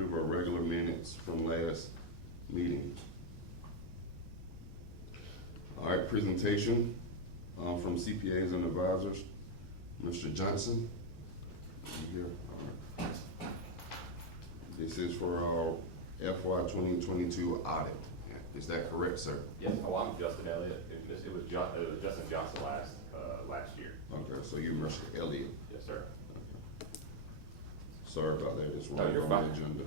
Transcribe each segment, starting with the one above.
approve our regular minutes from last meeting. All right, presentation from CPAs and advisors. Mr. Johnson, you here? All right. This is for our FY 2022 audit. Is that correct, sir? Yes. Oh, I'm Justin Elliott. It was Justin Johnson last year. Okay, so you're Mr. Elliott. Yes, sir. Sorry about that. It's No, wrong you're on fine. the agenda.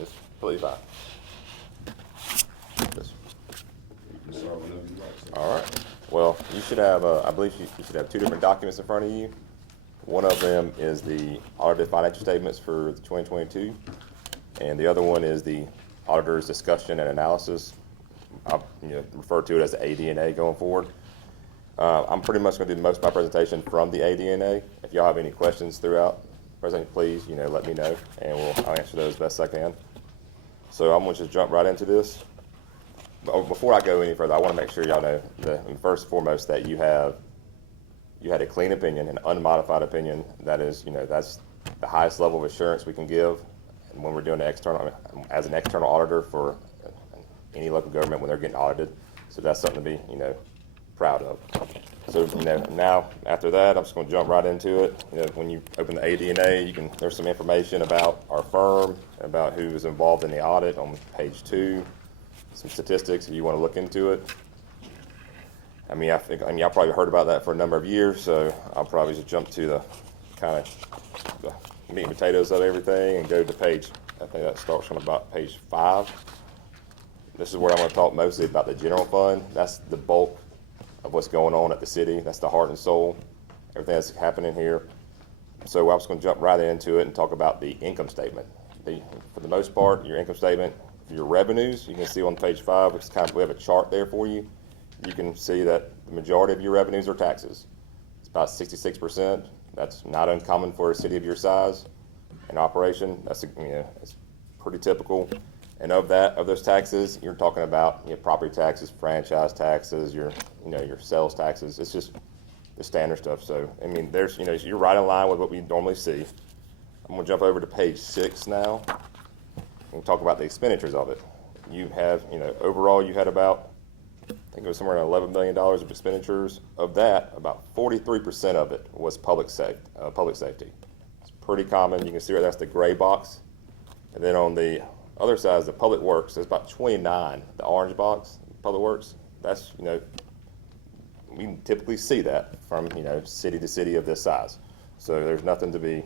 It's completely fine. You can start whenever you like, sir. All right. Well, you should have, I believe you should have two different documents in front of you. One of them is the audited financial statements for 2022, and the other one is the auditor's discussion and analysis. I'll refer to it as the AD&A going forward. I'm pretty much going to do most of my presentation from the AD&A. If y'all have any questions throughout the presentation, please let me know, and I'll answer those best I can. So I'm going to just jump right into this. Before I go any further, I want to make sure y'all know first and foremost that you had a clean opinion, an unmodified opinion. That is, that's the highest level of assurance we can give. And when we're doing as an external auditor for any local government when they're getting audited, so that's something to be, proud of. So, now after that, I'm just going to jump right into it. When you open the AD&A, there's some information about our firm, about who was involved in the audit on page 2. Some statistics if you want to look into it. Y'all probably heard about that for a number of years, so I'll probably just jump to the kind of the meat and potatoes of everything and go to page, I think that starts from about page 5. This is where I'm going to talk mostly about the general fund. That's the bulk of what's going on at the city. That's the heart and soul, everything that's happening here. So I'm just going to jump right into it and talk about the income statement. For the most part, your income statement, your revenues, you can see on page 5, we have a chart there for you. You can see that the majority of your revenues are taxes. It's about 66%. That's not uncommon for a city of your size and operation. That's it's pretty typical. And of those taxes, you're talking about property taxes, franchise taxes, your sales taxes. It's just the standard stuff. So there's you're right in line with what we normally see. I'm going to jump over to page 6 now. We'll talk about the expenditures of it. You have, overall you had about, I think it was somewhere around $11 million of expenditures. Of that, about 43% of it was public safety. It's pretty common. You can see that's the gray box. And then on the other side is the public works. There's about 29, the orange box, public works. That's, we typically see that from, city to city of this size. So there's nothing to be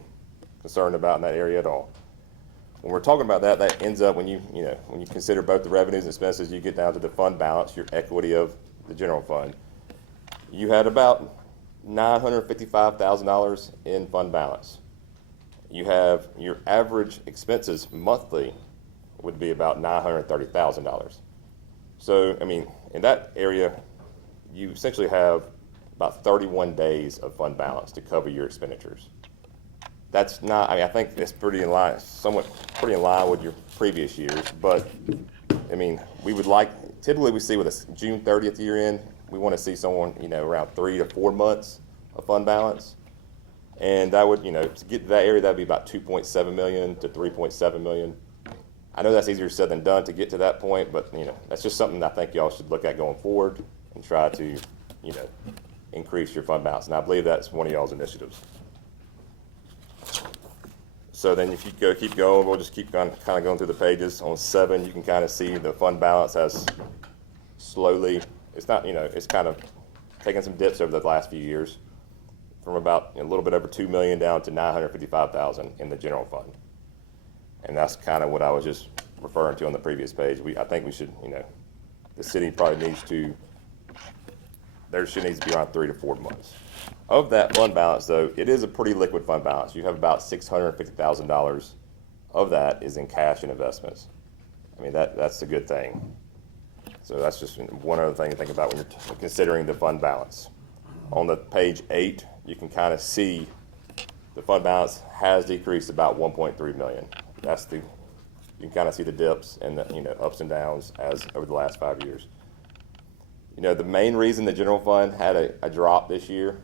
concerned about in that area at all. When we're talking about that ends up when you consider both the revenues and expenses, you get down to the fund balance, your equity of the general fund. You had about $955,000 in fund balance. You have your average expenses monthly would be about $930,000. So, in that area, you essentially have about 31 days of fund balance to cover your expenditures. That's not, I think it's pretty in line with your previous years, but we would typically we see with a June 30th year end, we want to see someone, around 3 to 4 months of fund balance. And that would, to get to that area, that'd be about 2.7 million to 3.7 million. I know that's easier said than done to get to that point, but that's just something I think y'all should look at going forward and try to, increase your fund balance. And I believe that's one of y'all's initiatives. So then if you keep going, we'll just keep kind of going through the pages. On 7, you can kind of see the fund balance has slowly, it's not, it's kind of taken some dips over the last few years from about a little bit over 2 million down to 955,000 in the general fund. And that's kind of what I was just referring to on the previous page. I think we should, the city probably needs to be around 3 to 4 months. Of that fund balance, though, it is a pretty liquid fund balance. You have about $650,000 of that is in cash and investments. That's a good thing. So that's just one other thing to think about when you're considering the fund balance. On the page 8, you can kind of see the fund balance has decreased about 1.3 million. You can kind of see the dips and the ups and downs as over the last 5 years. The main reason the general fund had a drop this year,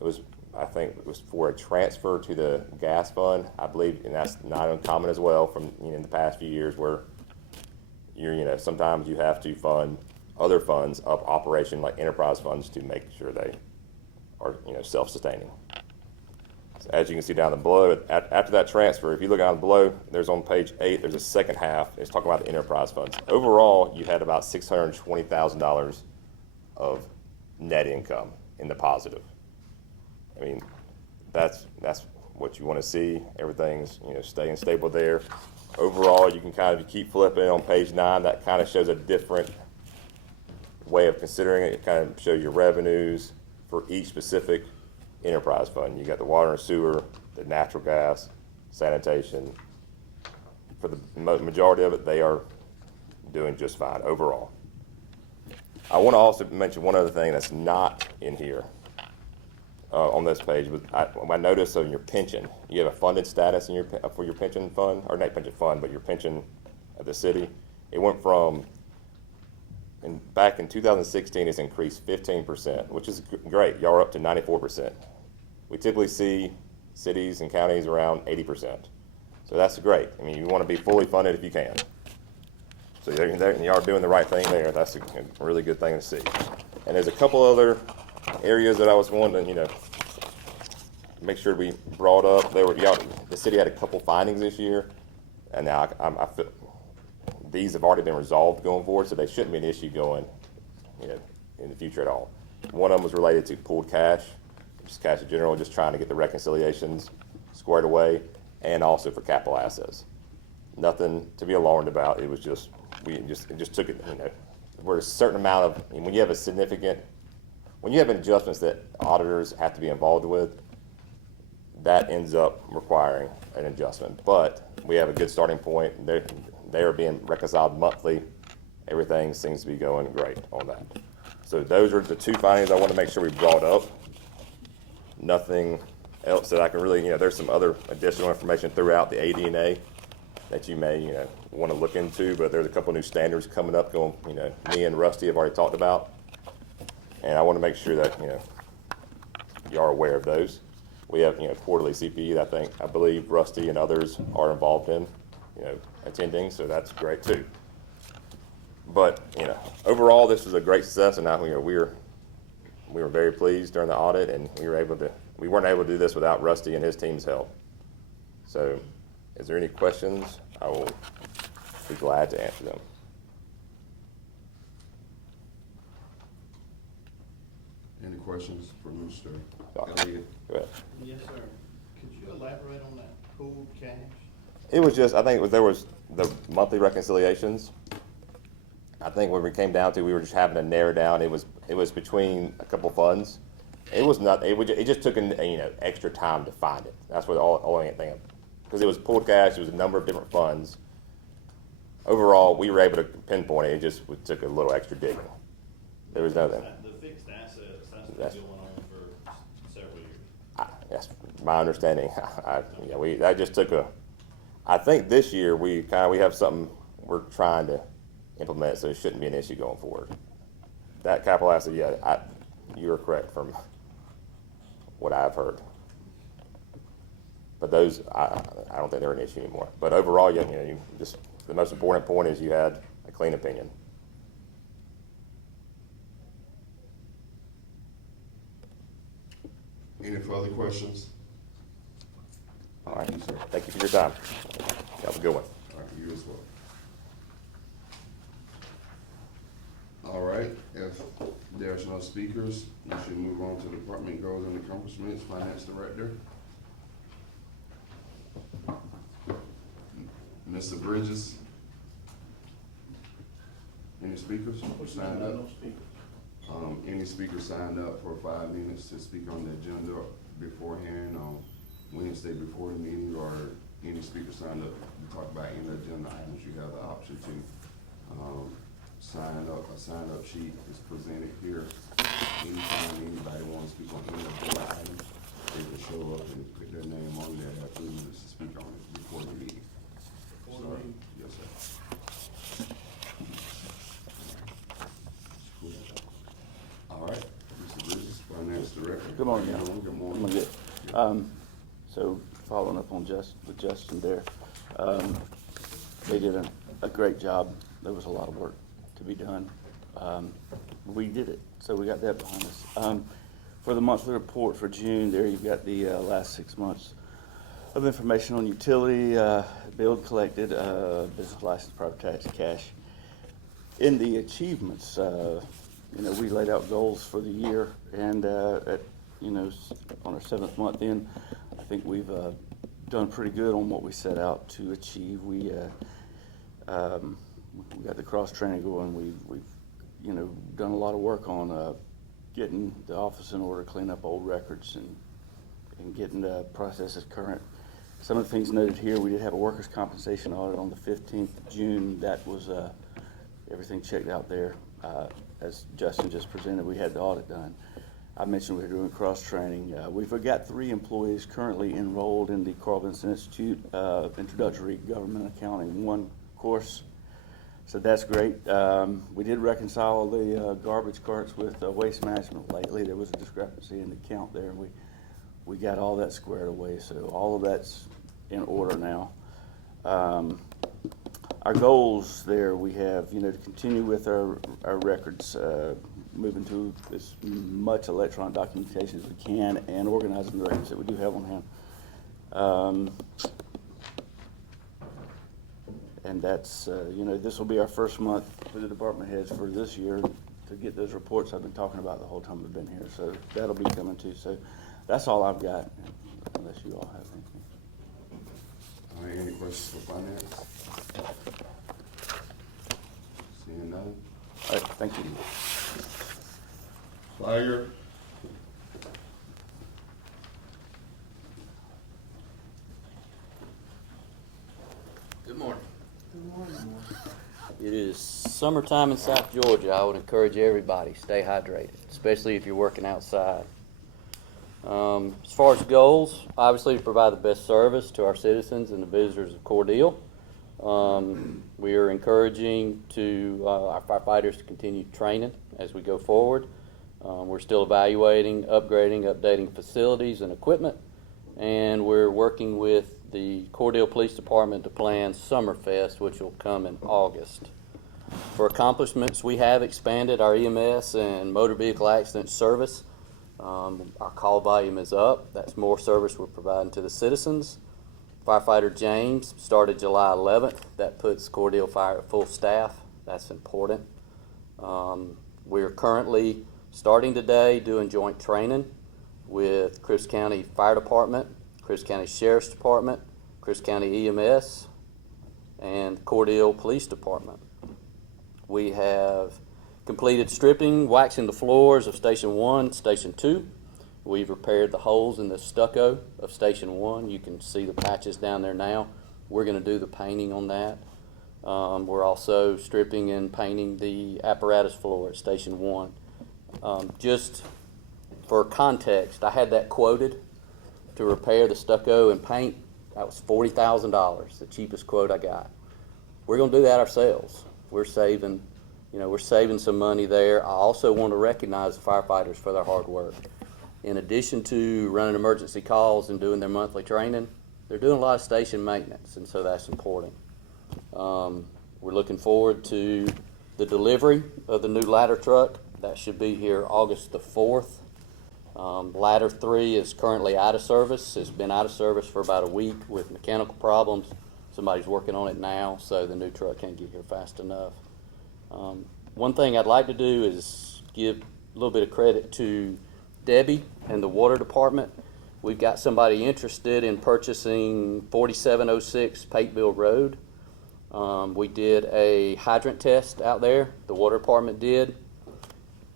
it was I think it was for a transfer to the gas fund, I believe, and that's not uncommon as well from, in the past few years where sometimes you have to fund other funds of operation like enterprise funds to make sure they are, self-sustaining. So as you can see down below, after that transfer, if you look down below, there's on page 8, there's a second half. It's talking about the enterprise funds. Overall, you had about $620,000 of net income in the positive. I mean, that's what you want to see. Everything's, staying stable there. Overall, you can kind of keep flipping on page 9. That kind of shows a different way of considering it. It kind of shows your revenues for each specific enterprise fund. You got the water and sewer, the natural gas, sanitation. For the majority of it, they are doing just fine overall. I want to also mention one other thing that's not in here on this page. I noticed in your pension, you have a funded status for your pension fund, or not pension fund, but your pension of the city. It went from, back in 2016, it's increased 15%, which is great. Y'all are up to 94%. We typically see cities and counties around 80%. So that's great. I mean, you want to be fully funded if you can. So you are doing the right thing there. That's a really good thing to see. And there's a couple other areas that I was wanting to, make sure we brought up. The city had a couple findings this year, and now I feel these have already been resolved going forward, so they shouldn't be an issue going, in the future at all. One of them was related to pooled cash, just cash in general, just trying to get the reconciliations squared away, and also for capital assets. Nothing to be alarmed about. It was just it just took it. Where a certain amount of when you have adjustments that auditors have to be involved with, that ends up requiring an adjustment. But we have a good starting point. They are being reconciled monthly. Everything seems to be going great on that. So those are the two findings I want to make sure we brought up. Nothing else that I can really, there's some other additional information throughout the AD&A that you may, want to look into, but there's a couple new standards coming up me and Rusty have already talked about. And I want to make sure that, you are aware of those. We have, quarterly CPE that I believe Rusty and others are involved in, attending, so that's great too. But, overall, this was a great success, and now, we were very pleased during the audit, and we weren't able to do this without Rusty and his team's help. So, is there any questions? I will be glad to answer them. Any questions for Mr. Doctor. Elliott? Go ahead. Yes, sir. Could you elaborate on that pooled cash? It was just, there was the monthly reconciliations. I think when we came down to, we were just having to narrow down. It was between a couple funds. It just took extra time to find it. That's what the only thing, because it was pooled cash. It was a number of different funds. Overall, we were able to pinpoint it. It just took a little extra digging. There was nothing. The fixed assets, that's been going on for several years. That's my understanding. That just took I think this year we have something we're trying to implement, so it shouldn't be an issue going forward. That capital asset, you are correct from what I've heard. But those, I don't think they're an issue anymore. But overall, just the most important point is you had a clean opinion. Any further questions? All right. Thank you, sir. Thank you for your time. Have a good one. All right, you as well. All right, if there's no speakers, we should move on to department goals and accomplishments. Finance Director. Mr. Bridges. Any speakers signed up? Any speakers signed up for 5 minutes to speak on the agenda beforehand on Wednesday before the meeting, or any speaker signed up to talk about any agenda items? You have the option to sign up. A sign-up sheet is presented here. Anytime anybody wants to speak on any agenda item, they can show up and put their name on there. They have 3 minutes to speak on it before the meeting. Sorry. Yes, sir. Cool. All right, Mr. Bridges, Finance Director. Good morning, y'all. Good I'm morning. good. So following up on with Justin there, they did a great job. There was a lot of work to be done. We did it, so we got that behind us. For the monthly report for June, there you've got the last 6 months of information on utility, billed, collected, business license, property tax, cash. In the achievements, we laid out goals for the year, and on our 7th month in, I think we've done pretty good on what we set out to achieve. We got the cross training going. We've done a lot of work on getting the office in order, clean up old records, and getting the processes current. Some of the things noted here, we did have a workers' compensation audit on the 15th of June. That was everything checked out there. As Justin just presented, we had the audit done. I mentioned we were doing cross-training. We've got 3 employees currently enrolled in the Carl Vinson Institute Introductory Government Accounting 1 course. So that's great. We did reconcile the garbage carts with waste management lately. There was a discrepancy in the count there. We got all that squared away, so all of that's in order now. Our goals there, we have, to continue with our records, moving to as much electronic documentation as we can, and organizing the records that we do have on hand. And that's, this will be our first month for the department heads for this year to get those reports I've been talking about the whole time we've been here. So that'll be coming too. So that's all I've got, unless you all have anything. All right, any questions for finance? Seeing none. All right, thank you. Flyer. Good morning. It is summertime in South Georgia. I would encourage everybody, stay hydrated, especially if you're working outside. As far as goals, obviously to provide the best service to our citizens and the visitors of Cordele. We are encouraging our firefighters to continue training as we go forward. We're still evaluating, upgrading, updating facilities and equipment, and we're working with the Cordele Police Department to plan Summerfest, which will come in August. For accomplishments, we have expanded our EMS and motor vehicle accident service. Our call volume is up. That's more service we're providing to the citizens. Firefighter James started July 11th. That puts Cordele Fire at full staff. That's important. We're currently starting today doing joint training with Chris County Fire Department, Chris County Sheriff's Department, Chris County EMS, and Cordele Police Department. We have completed stripping, waxing the floors of Station 1, Station 2. We've repaired the holes in the stucco of Station 1. You can see the patches down there now. We're going to do the painting on that. We're also stripping and painting the apparatus floor at Station 1. Just for context, I had that quoted to repair the stucco and paint. That was $40,000, the cheapest quote I got. We're going to do that ourselves. We're saving some money there. I also want to recognize the firefighters for their hard work. In addition to running emergency calls and doing their monthly training, they're doing a lot of station maintenance, and so that's important. We're looking forward to the delivery of the new ladder truck. That should be here August the 4th. Ladder 3 is currently out of service. It's been out of service for about a week with mechanical problems. Somebody's working on it now, so the new truck can't get here fast enough. One thing I'd like to do is give a little bit of credit to Debbie and the water department. We've got somebody interested in purchasing 4706 Pateville Road. We did a hydrant test out there. The water department did.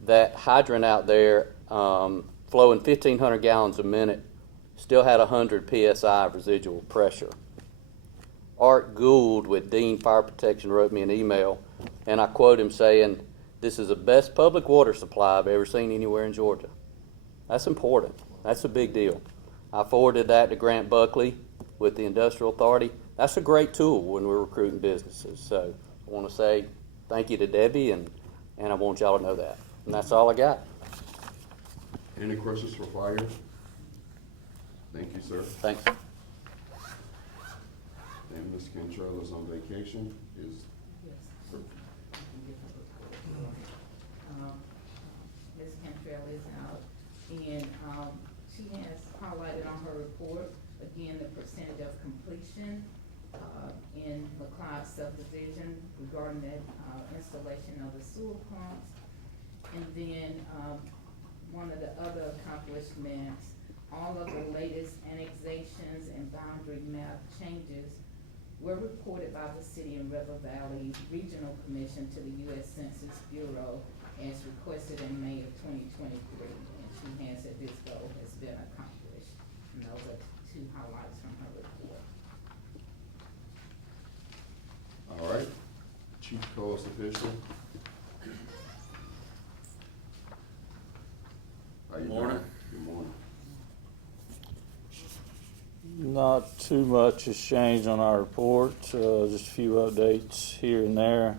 That hydrant out there, flowing 1,500 gallons a minute, still had 100 PSI of residual pressure. Art Gould with Dean Fire Protection wrote me an email, and I quote him saying, "This is the best public water supply I've ever seen anywhere in Georgia." That's important. That's a big deal. I forwarded that to Grant Buckley with the Industrial Authority. That's a great tool when we're recruiting businesses. So I want to say thank you to Debbie, and I want y'all to know that. And that's all I got. Any questions for fire? Thank you, sir. Thanks. And Ms. Cantrell is on vacation. Is, Yes. Ms. Cantrell is out, and, she has highlighted on her report, again, the percentage of completion, in McLeod subdivision regarding that, installation of the sewer pumps. And then, one of the other accomplishments, all of the latest annexations and boundary map changes were reported by the City and River Valley Regional Commission to the U.S. Census Bureau as requested in May of 2023. And she has said this goal has been accomplished. And those are two highlights from her report. all right. Chief Coast Official. How you doing? Morning. Good morning. Not too much has changed on our report, just a few updates here and there.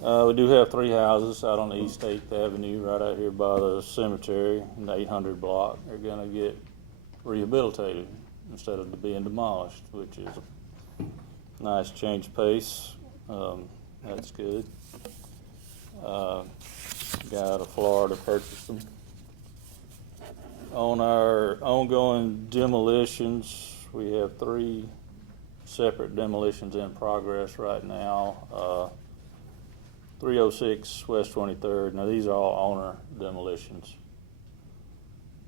We do have 3 houses out on the East 8th Avenue, right out here by the cemetery, in the 800 block. They're gonna get rehabilitated instead of being demolished, which is a nice change of pace. That's good. Guy out of Florida purchased them. On our ongoing demolitions, we have 3 separate demolitions in progress right now. 306 West 23rd. Now these are all owner demolitions.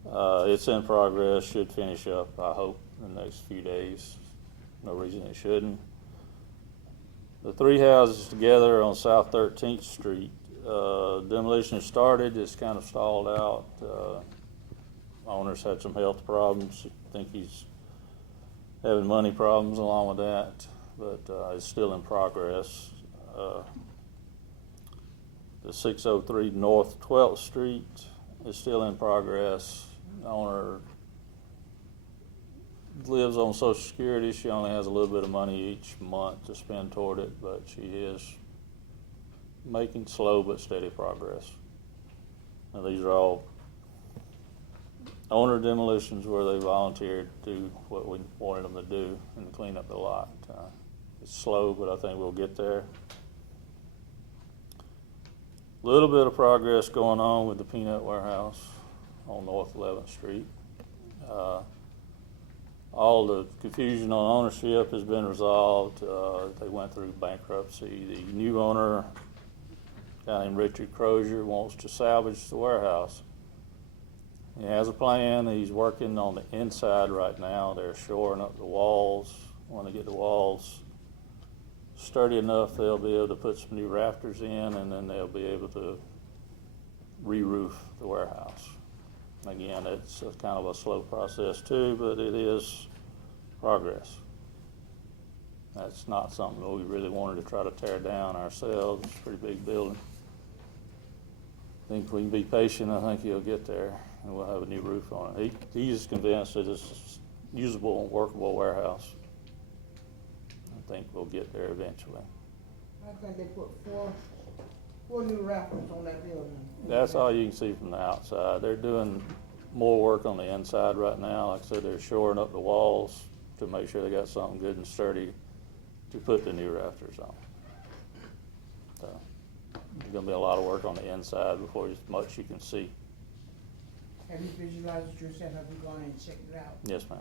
It's in progress, should finish up, I hope, in the next few days. No reason it shouldn't. The 3 houses together on South 13th Street, demolition started, it's kind of stalled out. Owner's had some health problems. I think he's having money problems along with that, but it's still in progress. The 603 North 12th Street is still in progress. Owner lives on Social Security. She only has a little bit of money each month to spend toward it, but she is making slow but steady progress. Now these are all owner demolitions where they volunteered to do what we wanted them to do and clean up the lot. It's slow, but I think we'll get there. Little bit of progress going on with the peanut warehouse on North 11th Street. All the confusion on ownership has been resolved. They went through bankruptcy. The new owner, a guy named Richard Crozier, wants to salvage the warehouse. He has a plan. He's working on the inside right now. They're shoring up the walls. Want to get the walls sturdy enough, they'll be able to put some new rafters in, and then they'll be able to re-roof the warehouse. Again, it's a kind of a slow process too, but it is progress. That's not something that we really wanted to try to tear down ourselves. It's a pretty big building. I think if we can be patient, I think he'll get there, and we'll have a new roof on it. He's convinced that it's a usable and workable warehouse. I think we'll get there eventually. I think they put four new rafters on that building. That's all you can see from the outside. They're doing more work on the inside right now. Like I said, they're shoring up the walls to make sure they got something good and sturdy to put the new rafters on. So there's gonna be a lot of work on the inside before as much you can see. Have you visualized it yourself? Have you gone and checked it out? Yes, ma'am.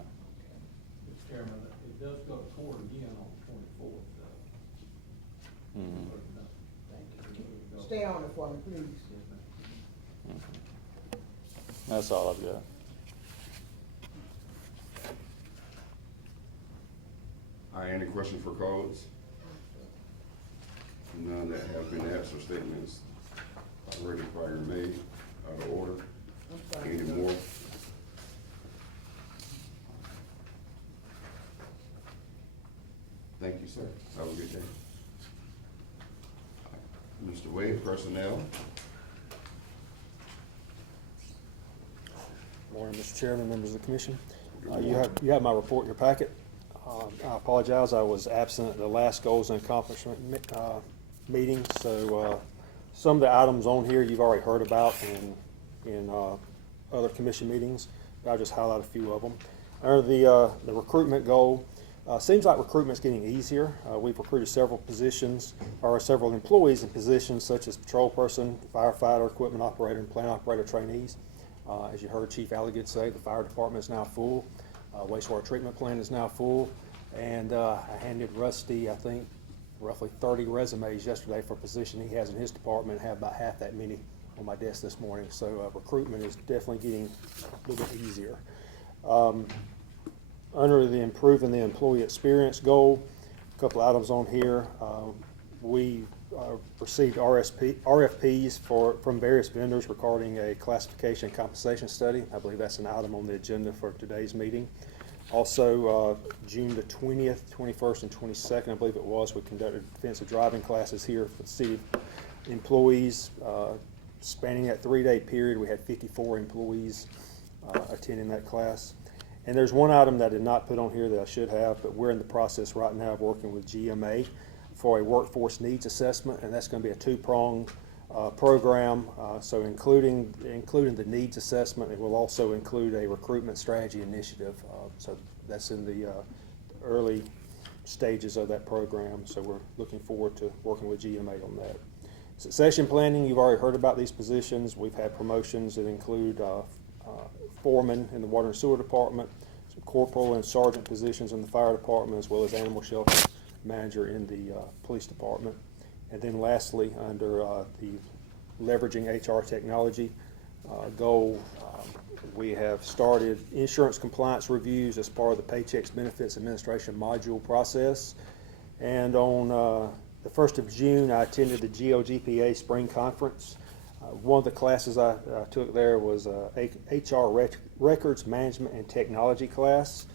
Mr. Chairman, it does go to court again on the 24th. Mhm. Stay on it for me, please. That's all I've got. All right, any questions for codes? None that have been asked or statements already prior made, out of order. I'm sorry. Any more? Thank you, sir. Have a good day. Mr. Wade, personnel. Morning, Mr. Chairman, members of the commission. You have my report in your packet. I apologize, I was absent at the last goals and accomplishment meeting, so some of the items on here you've already heard about in other commission meetings, but I'll just highlight a few of them. Under the recruitment goal, seems like recruitment's getting easier. We've recruited several positions, or several employees in positions such as patrol person, firefighter, equipment operator, and plant operator trainees. As you heard Chief Alligood say, the fire department is now full. Wastewater treatment plant is now full. And I handed Rusty, I think, roughly 30 resumes yesterday for a position he has in his department, and have about half that many on my desk this morning. So recruitment is definitely getting a little bit easier. Under the improving the employee experience goal, a couple items on here. We received RFPs from various vendors regarding a classification and compensation study. I believe that's an item on the agenda for today's meeting. Also, June the 20th, 21st, and 22nd, I believe it was, we conducted defensive driving classes here for the city employees. Spanning that 3-day period, we had 54 employees attending that class. And there's one item that I did not put on here that I should have, but we're in the process right now of working with GMA for a workforce needs assessment, and that's going to be a two-pronged program. So including the needs assessment, it will also include a recruitment strategy initiative. So that's in the early stages of that program. So we're looking forward to working with GMA on that. Succession planning, you've already heard about these positions. We've had promotions that include foreman in the water and sewer department, some corporal and sergeant positions in the fire department, as well as animal shelter manager in the police department. And then lastly, under the leveraging HR technology goal, we have started insurance compliance reviews as part of the Paychecks Benefits Administration module process. And on the 1st of June, I attended the GOGPA Spring Conference. One of the classes I took there was HR Records Management and Technology class.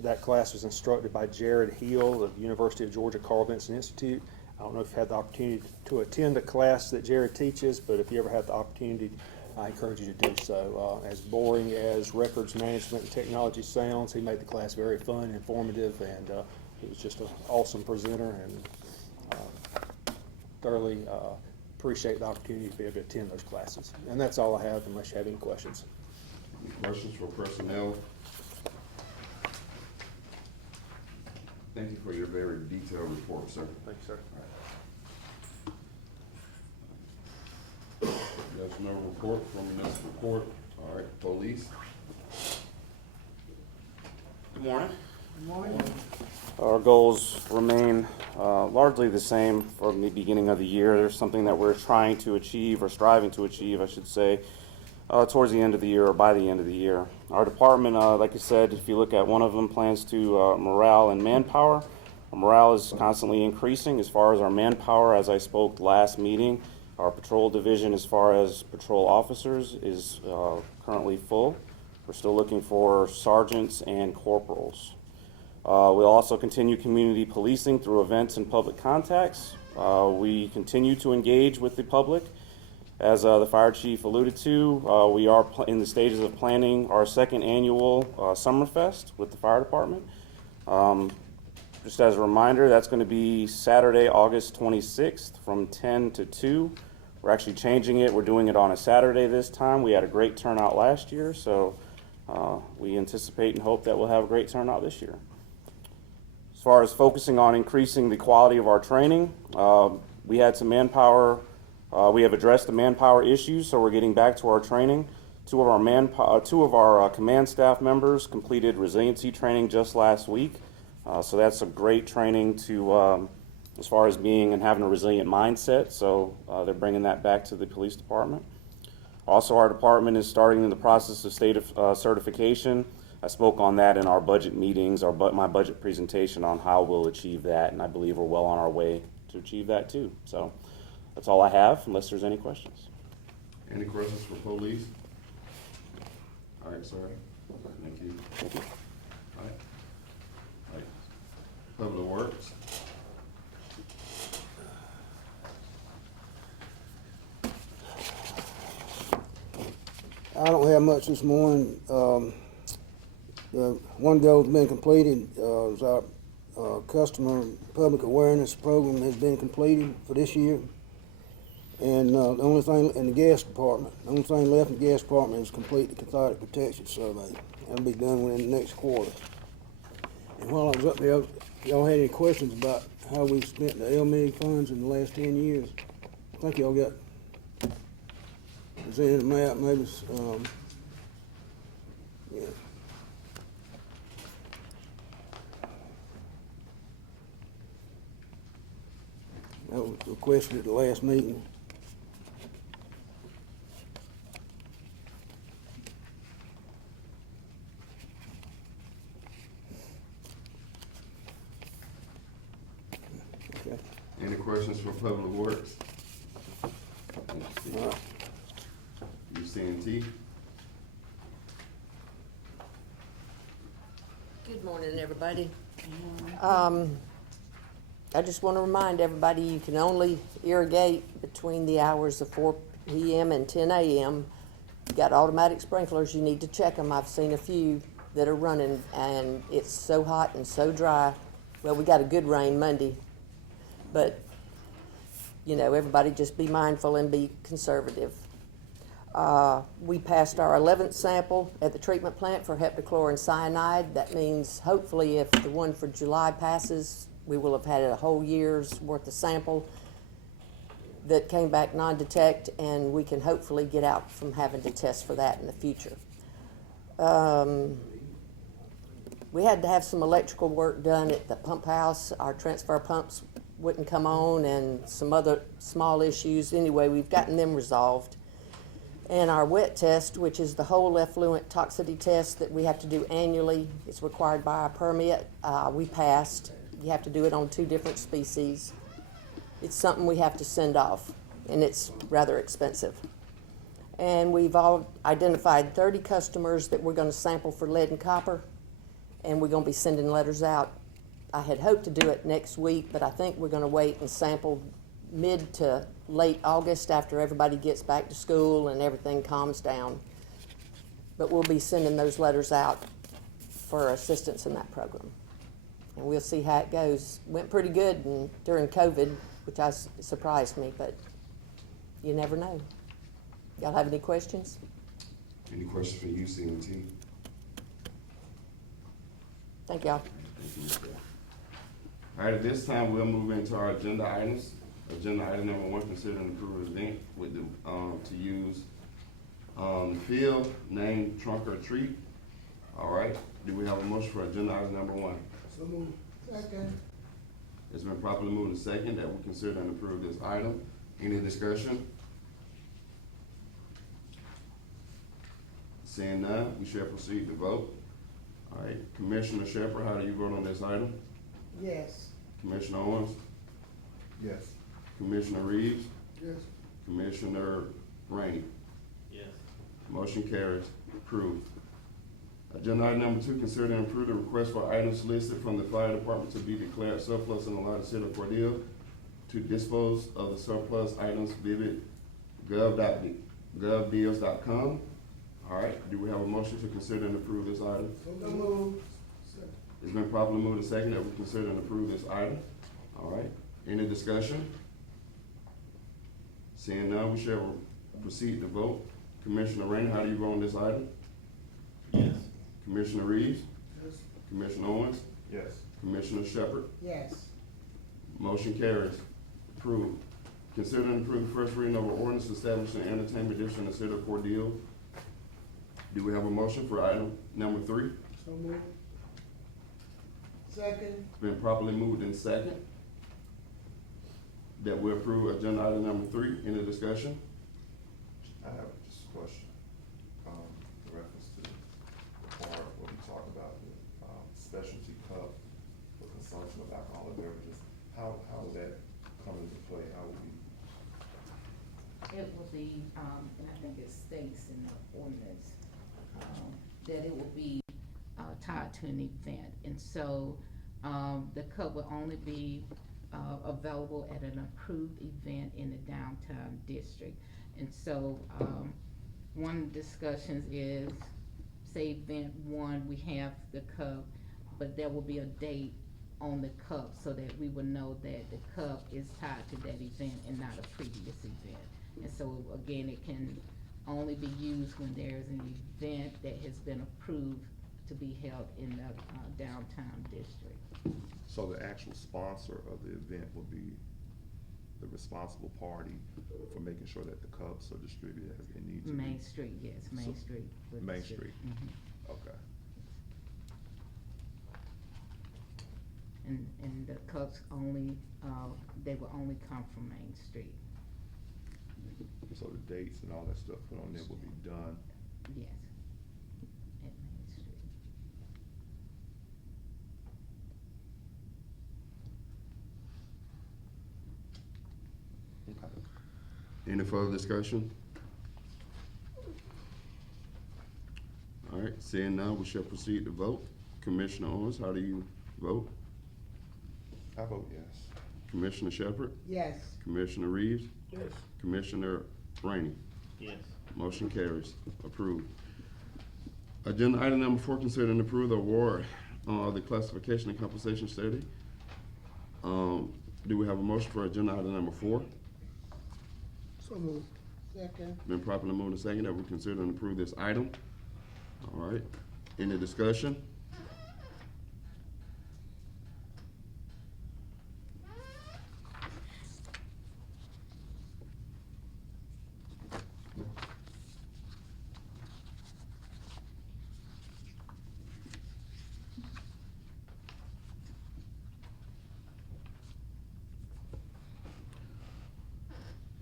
That class was instructed by Jared Hill of the University of Georgia Carl Vinson Institute. I don't know if you had the opportunity to attend a class that Jared teaches, but if you ever had the opportunity, I encourage you to do so. As boring as records management and technology sounds, he made the class very fun, informative, and he was just an awesome presenter, and thoroughly appreciate the opportunity to be able to attend those classes. And that's all I have, unless you have any questions. Any questions for personnel? Thank you for your very detailed report, sir. Thank you, sir. There's no report from municipal court. All right, police. Good morning. Good morning. Our goals remain largely the same from the beginning of the year. There's something that we're trying to achieve, or striving to achieve, I should say, towards the end of the year, or by the end of the year. Our department, like I said, if you look at one of them, plans to morale and manpower. Our morale is constantly increasing. As far as our manpower, as I spoke last meeting, our patrol division, as far as patrol officers, is currently full. We're still looking for sergeants and corporals. We'll also continue community policing through events and public contacts. We continue to engage with the public. As the fire chief alluded to, we are in the stages of planning our second annual Summerfest with the fire department. Just as a reminder, that's going to be Saturday, August 26th from 10 to 2. We're actually changing it. We're doing it on a Saturday this time. We had a great turnout last year, so we anticipate and hope that we'll have a great turnout this year. As far as focusing on increasing the quality of our training, we had some manpower. We have addressed the manpower issues, so we're getting back to our training. Two of our command staff members completed resiliency training just last week, so that's a great training to, as far as being and having a resilient mindset. So they're bringing that back to the police department. Also, our department is starting in the process of state certification. I spoke on that in our budget meetings, my budget presentation on how we'll achieve that, and I believe we're well on our way to achieve that too. So that's all I have, unless there's any questions. Any questions for police? All right, sir. Thank you. Thank you. All right. All right. Public Works. I don't have much this morning. The one goal's been completed, is our customer public awareness program has been completed for this year. And, the only thing in the gas department, the only thing left in the gas department is complete the cathartic protection survey. That'll be done within the next quarter. And while I was up there, y'all had any questions about how we spent the LMIG funds in the last 10 years? I think y'all got, is it in the map, maybe it's, yeah. That was requested at the last meeting. Okay. Any questions for Public Works? All right. UCNT? Good morning, everybody. I just want to remind everybody you can only irrigate between the hours of 4 p.m. and 10 a.m. You got automatic sprinklers, you need to check them. I've seen a few that are running, and it's so hot and so dry. Well, we got a good rain Monday, but, you know, everybody just be mindful and be conservative. We passed our 11th sample at the treatment plant for heptachlorine cyanide. That means hopefully if the one for July passes, we will have had a whole year's worth of sample that came back non-detect, and we can hopefully get out from having to test for that in the future. We had to have some electrical work done at the pump house. Our transfer pumps wouldn't come on, and some other small issues. Anyway, we've gotten them resolved. And our wet test, which is the whole effluent toxicity test that we have to do annually, it's required by our permit, we passed. You have to do it on 2 different species. It's something we have to send off, and it's rather expensive. And we've all identified 30 customers that we're going to sample for lead and copper, and we're going to be sending letters out. I had hoped to do it next week, but I think we're going to wait and sample mid to late August after everybody gets back to school and everything calms down. But we'll be sending those letters out for assistance in that program. And we'll see how it goes. Went pretty good during COVID, which surprised me, but you never know. Y'all have any questions? Any questions for UCNT? Thank y'all. Thank you, Ms. Bell. All right, at this time, we'll move into our agenda items. Agenda item number 1, consider an approved event with the, to use, the field, name, trunk or treat. All right, do we have a motion for agenda item number 1? So moved. Second. It's been properly moved and second that we consider and approve this item. Any discussion? Seeing none, we shall proceed to vote. All right, Commissioner Shepherd, how do you vote on this item? Yes. Commissioner Owens? Yes. Commissioner Reeves? Yes. Commissioner Rainey? Yes. Motion carries. Approved. Agenda item number 2, consider and approve the request for items listed from the fire department to be declared surplus and allow the city of Cordele to dispose of the surplus items vivid gov.deals.com. All right, do we have a motion to consider and approve this item? So moved. It's been properly moved and second that we consider and approve this item. All right, any discussion? Seeing none, we shall proceed to vote. Commissioner Rainey, how do you vote on this item? Yes. Commissioner Reeves? Yes. Commissioner Owens? Yes. Commissioner Shepherd? Yes. Motion carries. Approved. Consider and approve the first reading of an ordinance establishing an entertainment district in the city of Cordele. Do we have a motion for item number 3? So moved. Second. It's been properly moved and second that we approve agenda item number 3. Any discussion? I have just a question, in reference to the part what we talked about, the, specialty cup for consumption of alcoholic beverages. How would that come into play? How would we? It will be, and I think it states in the ordinance, that it will be, tied to an event. And so, the cup will only be, available at an approved event in the downtown district. And so, one of the discussions is, say event 1, we have the cup, but there will be a date on the cup so that we would know that the cup is tied to that event and not a previous event. And so again, it can only be used when there's an event that has been approved to be held in the downtown district. So the actual sponsor of the event will be the responsible party for making sure that the cups are distributed as they need to be? Main Street, yes, Main So- Street. would Main distribute. Street. Mhm. Okay. And the cups only, they will only come from Main Street, So the dates and all that stuff put on there will be done. yes, at Main Street. Okay. Any further discussion? All right, seeing none, we shall proceed to vote. Commissioner Owens, how do you vote? I vote yes. Commissioner Shepherd? Yes. Commissioner Reeves? Yes. Commissioner Rainey? Yes. Motion carries. Approved. Agenda item number 4, consider and approve the award of the classification and compensation study. Do we have a motion for agenda item number 4? So moved. Second. Been properly moved and seconded that we consider and approve this item. All right. Any discussion?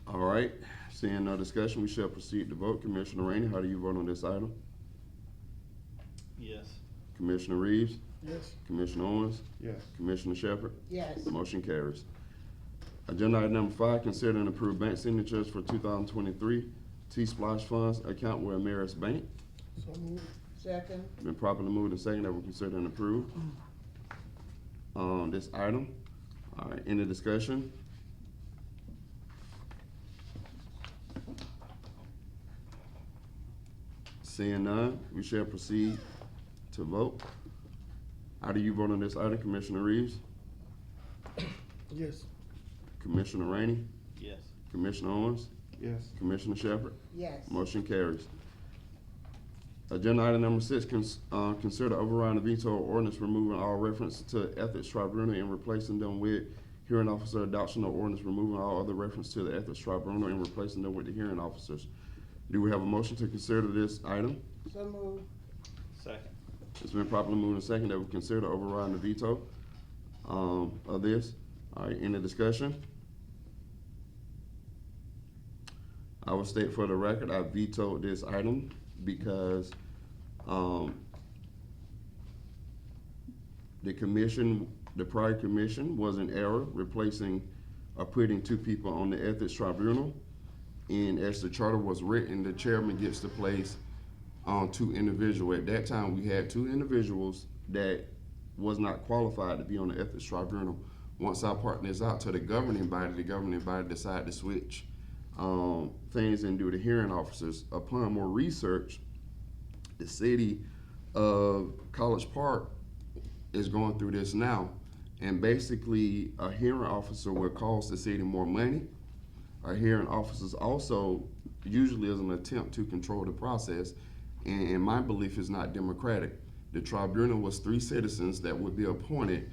All right, seeing no discussion, we shall proceed to vote. Commissioner Rainey, how do you vote on this item? Yes. Commissioner Reeves? Yes. Commissioner Owens? Yes. Commissioner Shepherd? Yes. Motion carries. Agenda item number 5, consider and approve bank signatures for 2023 T-Splash funds account with Ameris Bank. So moved. Second. Been properly moved and seconded that we consider and approve this item. All right, any discussion? Seeing none, we shall proceed to vote. How do you vote on this item, Commissioner Reeves? Yes. Commissioner Rainey? Yes. Commissioner Owens? Yes. Commissioner Shepherd? Yes. Motion carries. Agenda item number 6, consider overriding the veto ordinance removing all reference to ethics tribunal and replacing them with hearing officer adoption of ordinance removing all other reference to the ethics tribunal and replacing them with the hearing officers. Do we have a motion to consider this item? So moved. Second. It's been properly moved and seconded that we consider overriding the veto of this. All right, any discussion? I will state for the record, I vetoed this item because the prior commission was in error replacing or putting 2 people on the ethics tribunal. And as the charter was written, the chairman gets to place 2 individuals. At that time, we had 2 individuals that was not qualified to be on the ethics tribunal. Once I partnered this out to the governing body decided to switch things and do the hearing officers. Upon more research, the city of College Park is going through this now. And basically, a hearing officer will cost the city more money. Our hearing officers also usually is an attempt to control the process, and in my belief is not democratic. The tribunal was 3 citizens that would be appointed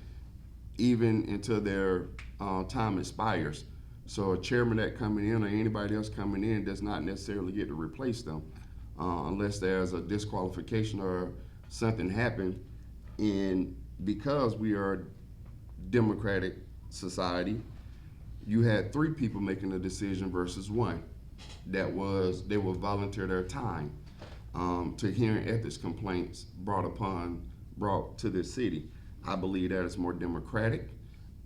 even until their time expires. So a chairman that coming in or anybody else coming in does not necessarily get to replace them unless there's a disqualification or something happened. And because we are a democratic society, you had 3 people making the decision versus 1. They will volunteer their time to hearing ethics complaints brought to the city. I believe that is more democratic.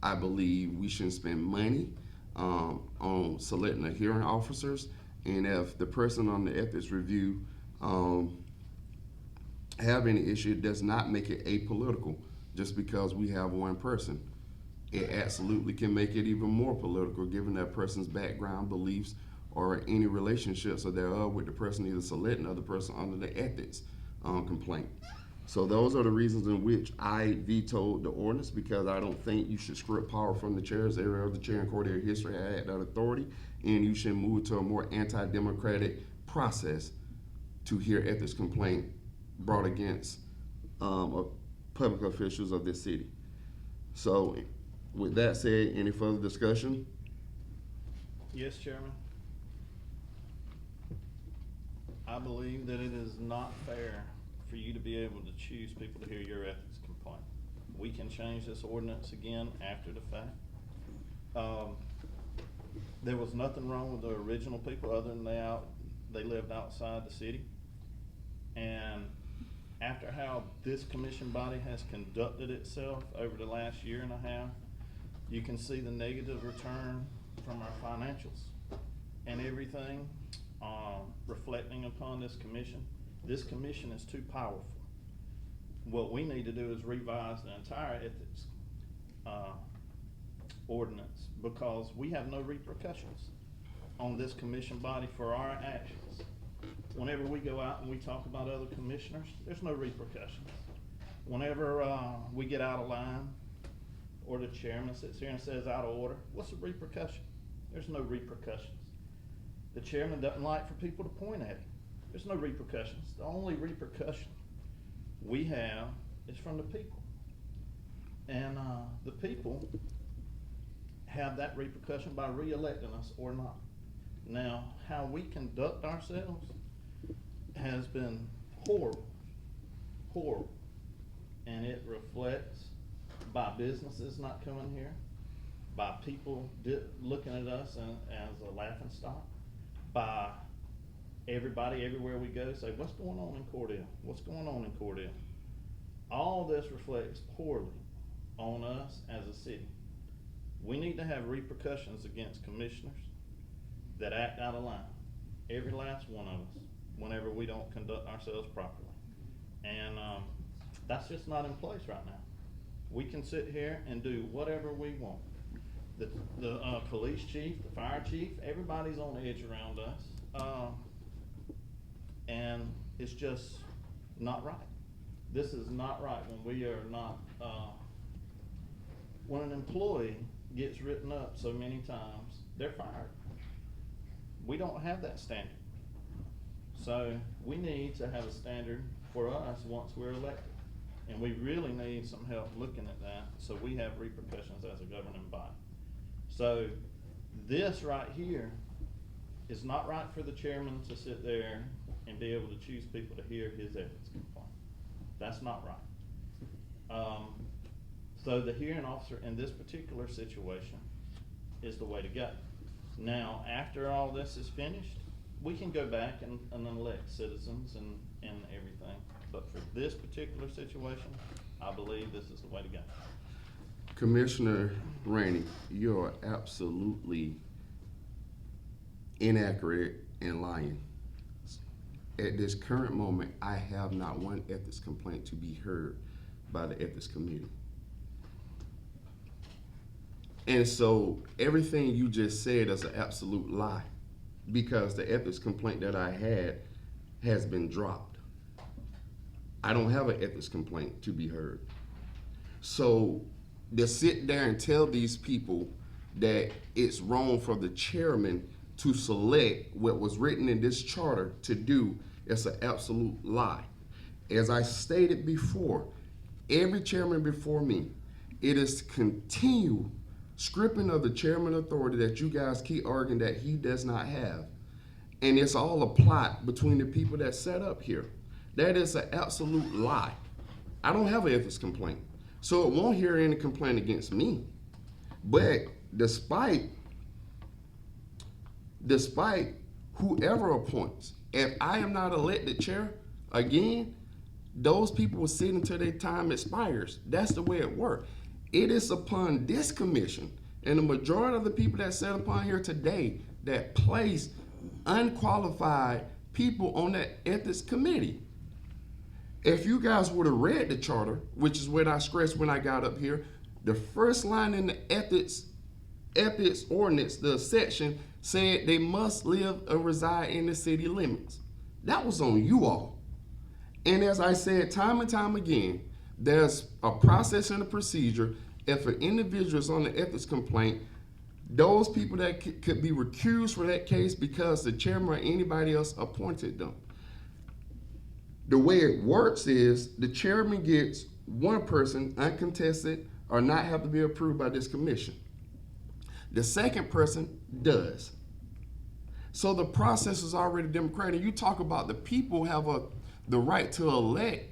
I believe we shouldn't spend money on selecting the hearing officers. And if the person on the ethics review have any issue, it does not make it apolitical just because we have 1 person. It absolutely can make it even more political given that person's background, beliefs, or any relationships or thereof with the person either selecting or the person under the ethics complaint. So those are the reasons in which I vetoed the ordinance, because I don't think you should script power from the chairs. Every other chair in Cordele history had that authority, and you should move to a more anti-democratic process to hear ethics complaint brought against public officials of this city. So with that said, any further discussion? Yes, Chairman. I believe that it is not fair for you to be able to choose people to hear your ethics complaint. We can change this ordinance again after the fact. There was nothing wrong with the original people other than they lived outside the city. And after how this commission body has conducted itself over the last year and a half, you can see the negative return from our financials and everything reflecting upon this commission. This commission is too powerful. What we need to do is revise the entire ethics ordinance, because we have no repercussions on this commission body for our actions. Whenever we go out and we talk about other commissioners, there's no repercussions. Whenever we get out of line, or the chairman sits here and says out of order, what's the repercussion? There's no repercussions. The chairman doesn't like for people to point at him. There's no repercussions. The only repercussion we have is from the people. And the people have that repercussion by re-electing us or not. Now, how we conduct ourselves has been horrible, horrible. And it reflects by businesses not coming here, by people looking at us as a laughing stock, by everybody everywhere we go say, what's going on in Cordele? What's going on in Cordele? All this reflects poorly on us as a city. We need to have repercussions against commissioners that act out of line, every last one of us, whenever we don't conduct ourselves properly. And that's just not in place right now. We can sit here and do whatever we want. The police chief, the fire chief, everybody's on edge around us. And it's just not right. This is not right when we are not, when an employee gets written up so many times, they're fired. We don't have that standard. So we need to have a standard for us once we're elected. And we really need some help looking at that, so we have repercussions as a governing body. So this right here is not right for the chairman to sit there and be able to choose people to hear his ethics complaint. That's not right. So the hearing officer in this particular situation is the way to go. Now, after all this is finished, we can go back and elect citizens and everything. But for this particular situation, I believe this is the way to go. Commissioner Rainey, you're absolutely inaccurate and lying. At this current moment, I have not one ethics complaint to be heard by the ethics committee. And so everything you just said is an absolute lie, because the ethics complaint that I had has been dropped. I don't have an ethics complaint to be heard. So to sit there and tell these people that it's wrong for the chairman to select what was written in this charter to do, it's an absolute lie. As I stated before, every chairman before me, it is continual scripting of the chairman authority that you guys keep arguing that he does not have. And it's all a plot between the people that set up here. That is an absolute lie. I don't have an ethics complaint, so it won't hear any complaint against me. But despite whoever appoints, if I am not elected chair again, those people will sit until their time expires. That's the way it works. It is upon this commission and the majority of the people that sat upon here today that place unqualified people on that ethics committee. If you guys would have read the charter, which is what I stressed when I got up here, the first line in the ethics ordinance, the section, said they must live or reside in the city limits. That was on you all. And as I said time and time again, there's a process and a procedure. If an individual is on an ethics complaint, those people that could be recused for that case because the chairman or anybody else appointed them. The way it works is the chairman gets one person uncontested or not have to be approved by this commission. The second person does. So the process is already democratic. You talk about the people have the right to elect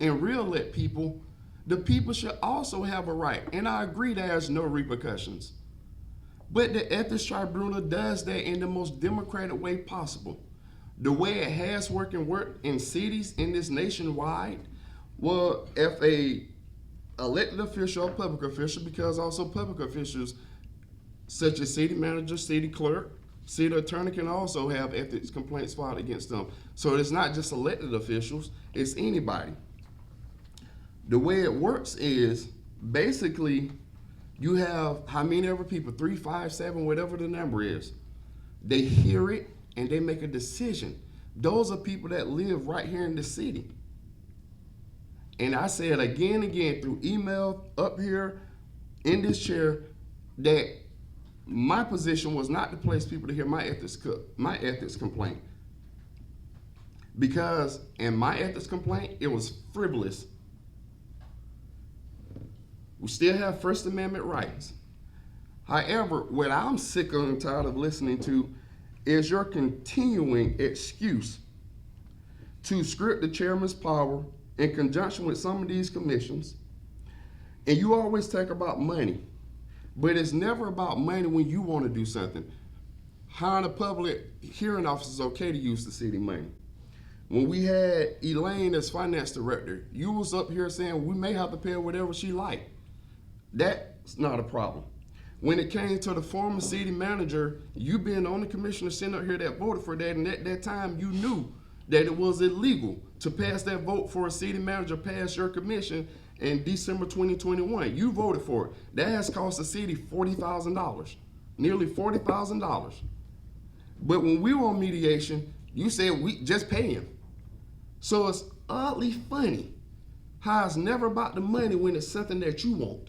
and re-elect people. The people should also have a right. And I agree there's no repercussions. But the ethics tribunal does that in the most democratic way possible. The way it has worked in cities in this nationwide, well, if a elected official or public official, because also public officials such as city manager, city clerk, city attorney can also have ethics complaints filed against them. So it's not just elected officials, it's anybody. The way it works is basically you have how many ever people, 3, 5, 7, whatever the number is. They hear it and they make a decision. Those are people that live right here in the city. And I said again and again through email up here in this chair that my position was not to place people to hear my ethics complaint. Because in my ethics complaint, it was frivolous. We still have First Amendment rights. However, what I'm sick and tired of listening to is your continuing excuse to script the chairman's power in conjunction with some of these commissions. And you always talk about money, but it's never about money when you want to do something. Hiring a public hearing officer is okay to use the city money. When we had Elaine as finance director, you was up here saying we may have to pay her whatever she like. That's not a problem. When it came to the former city manager, you being on the commissioner sitting up here that voted for that, and at that time you knew that it was illegal to pass that vote for a city manager past your commission in December 2021. You voted for it. That has cost the city $40,000, nearly $40,000. But when we were on mediation, you said we just pay him. So it's oddly funny how it's never about the money when it's something that you want.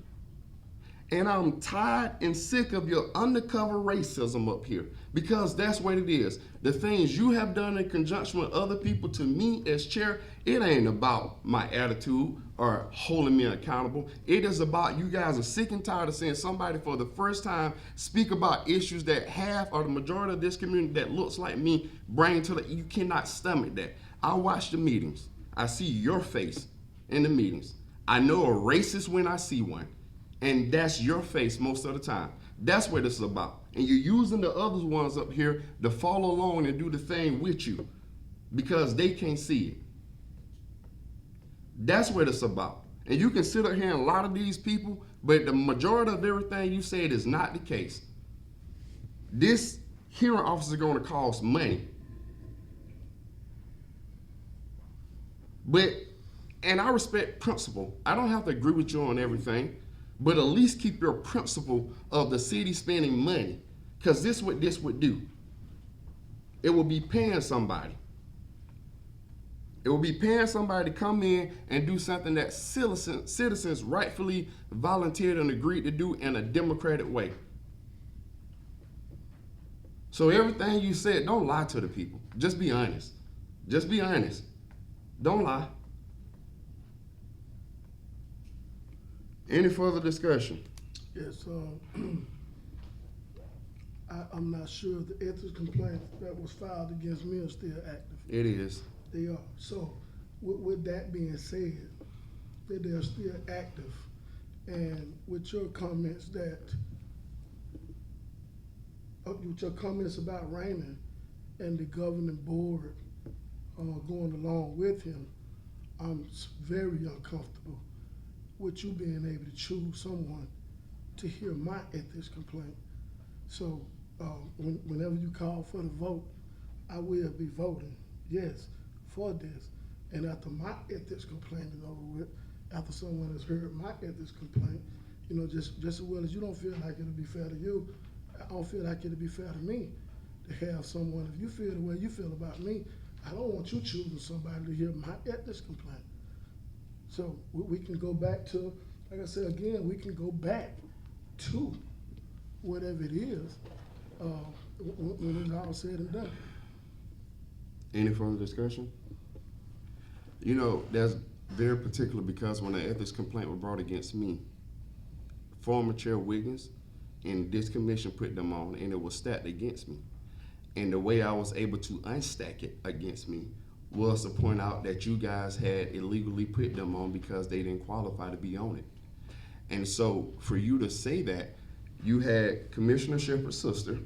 And I'm tired and sick of your undercover racism up here, because that's what it is. The things you have done in conjunction with other people to me as chair, it ain't about my attitude or holding me accountable. It is about you guys are sick and tired of seeing somebody for the first time speak about issues that half or the majority of this community that looks like me bring to you cannot stomach that. I watch the meetings. I see your face in the meetings. I know a racist when I see one. And that's your face most of the time. That's what this is about. And you're using the other ones up here to follow along and do the thing with you because they can't see it. That's what it's about. And you can sit up here and a lot of these people, but the majority of everything you said is not the case. This hearing officer is going to cost money. And I respect principle. I don't have to agree with you on everything. But at least keep your principle of the city spending money, because this what this would do. It will be paying somebody. It will be paying somebody to come in and do something that citizens rightfully volunteered and agreed to do in a democratic way. So everything you said, don't lie to the people. Just be honest. Just be honest. Don't lie. Any further discussion? Yes, I'm not sure if the ethics complaint that was filed against me is still active. It is. They are. So, with that being said, that they're still active, and with your comments about Raymond and the governing board going along with him, I'm very uncomfortable with you being able to choose someone to hear my ethics complaint. So whenever you call for the vote, I will be voting, yes, for this. And after my ethics complaint is over with, after someone has heard my ethics complaint, just as well as you don't feel like it'll be fair to you, I don't feel like it'll be fair to me to have someone, if you feel the way you feel about me, I don't want you choosing somebody to hear my ethics complaint. So we can go back to, like I said again, we can go back to whatever it is, when it's all said and done. Any further discussion? You know, that's very particular because when the ethics complaint was brought against me, former Chair Wiggins and this commission put them on, and it was stacked against me. And the way I was able to unstack it against me was to point out that you guys had illegally put them on because they didn't qualify to be on it. And so for you to say that, you had Commissioner Shepherd's sister,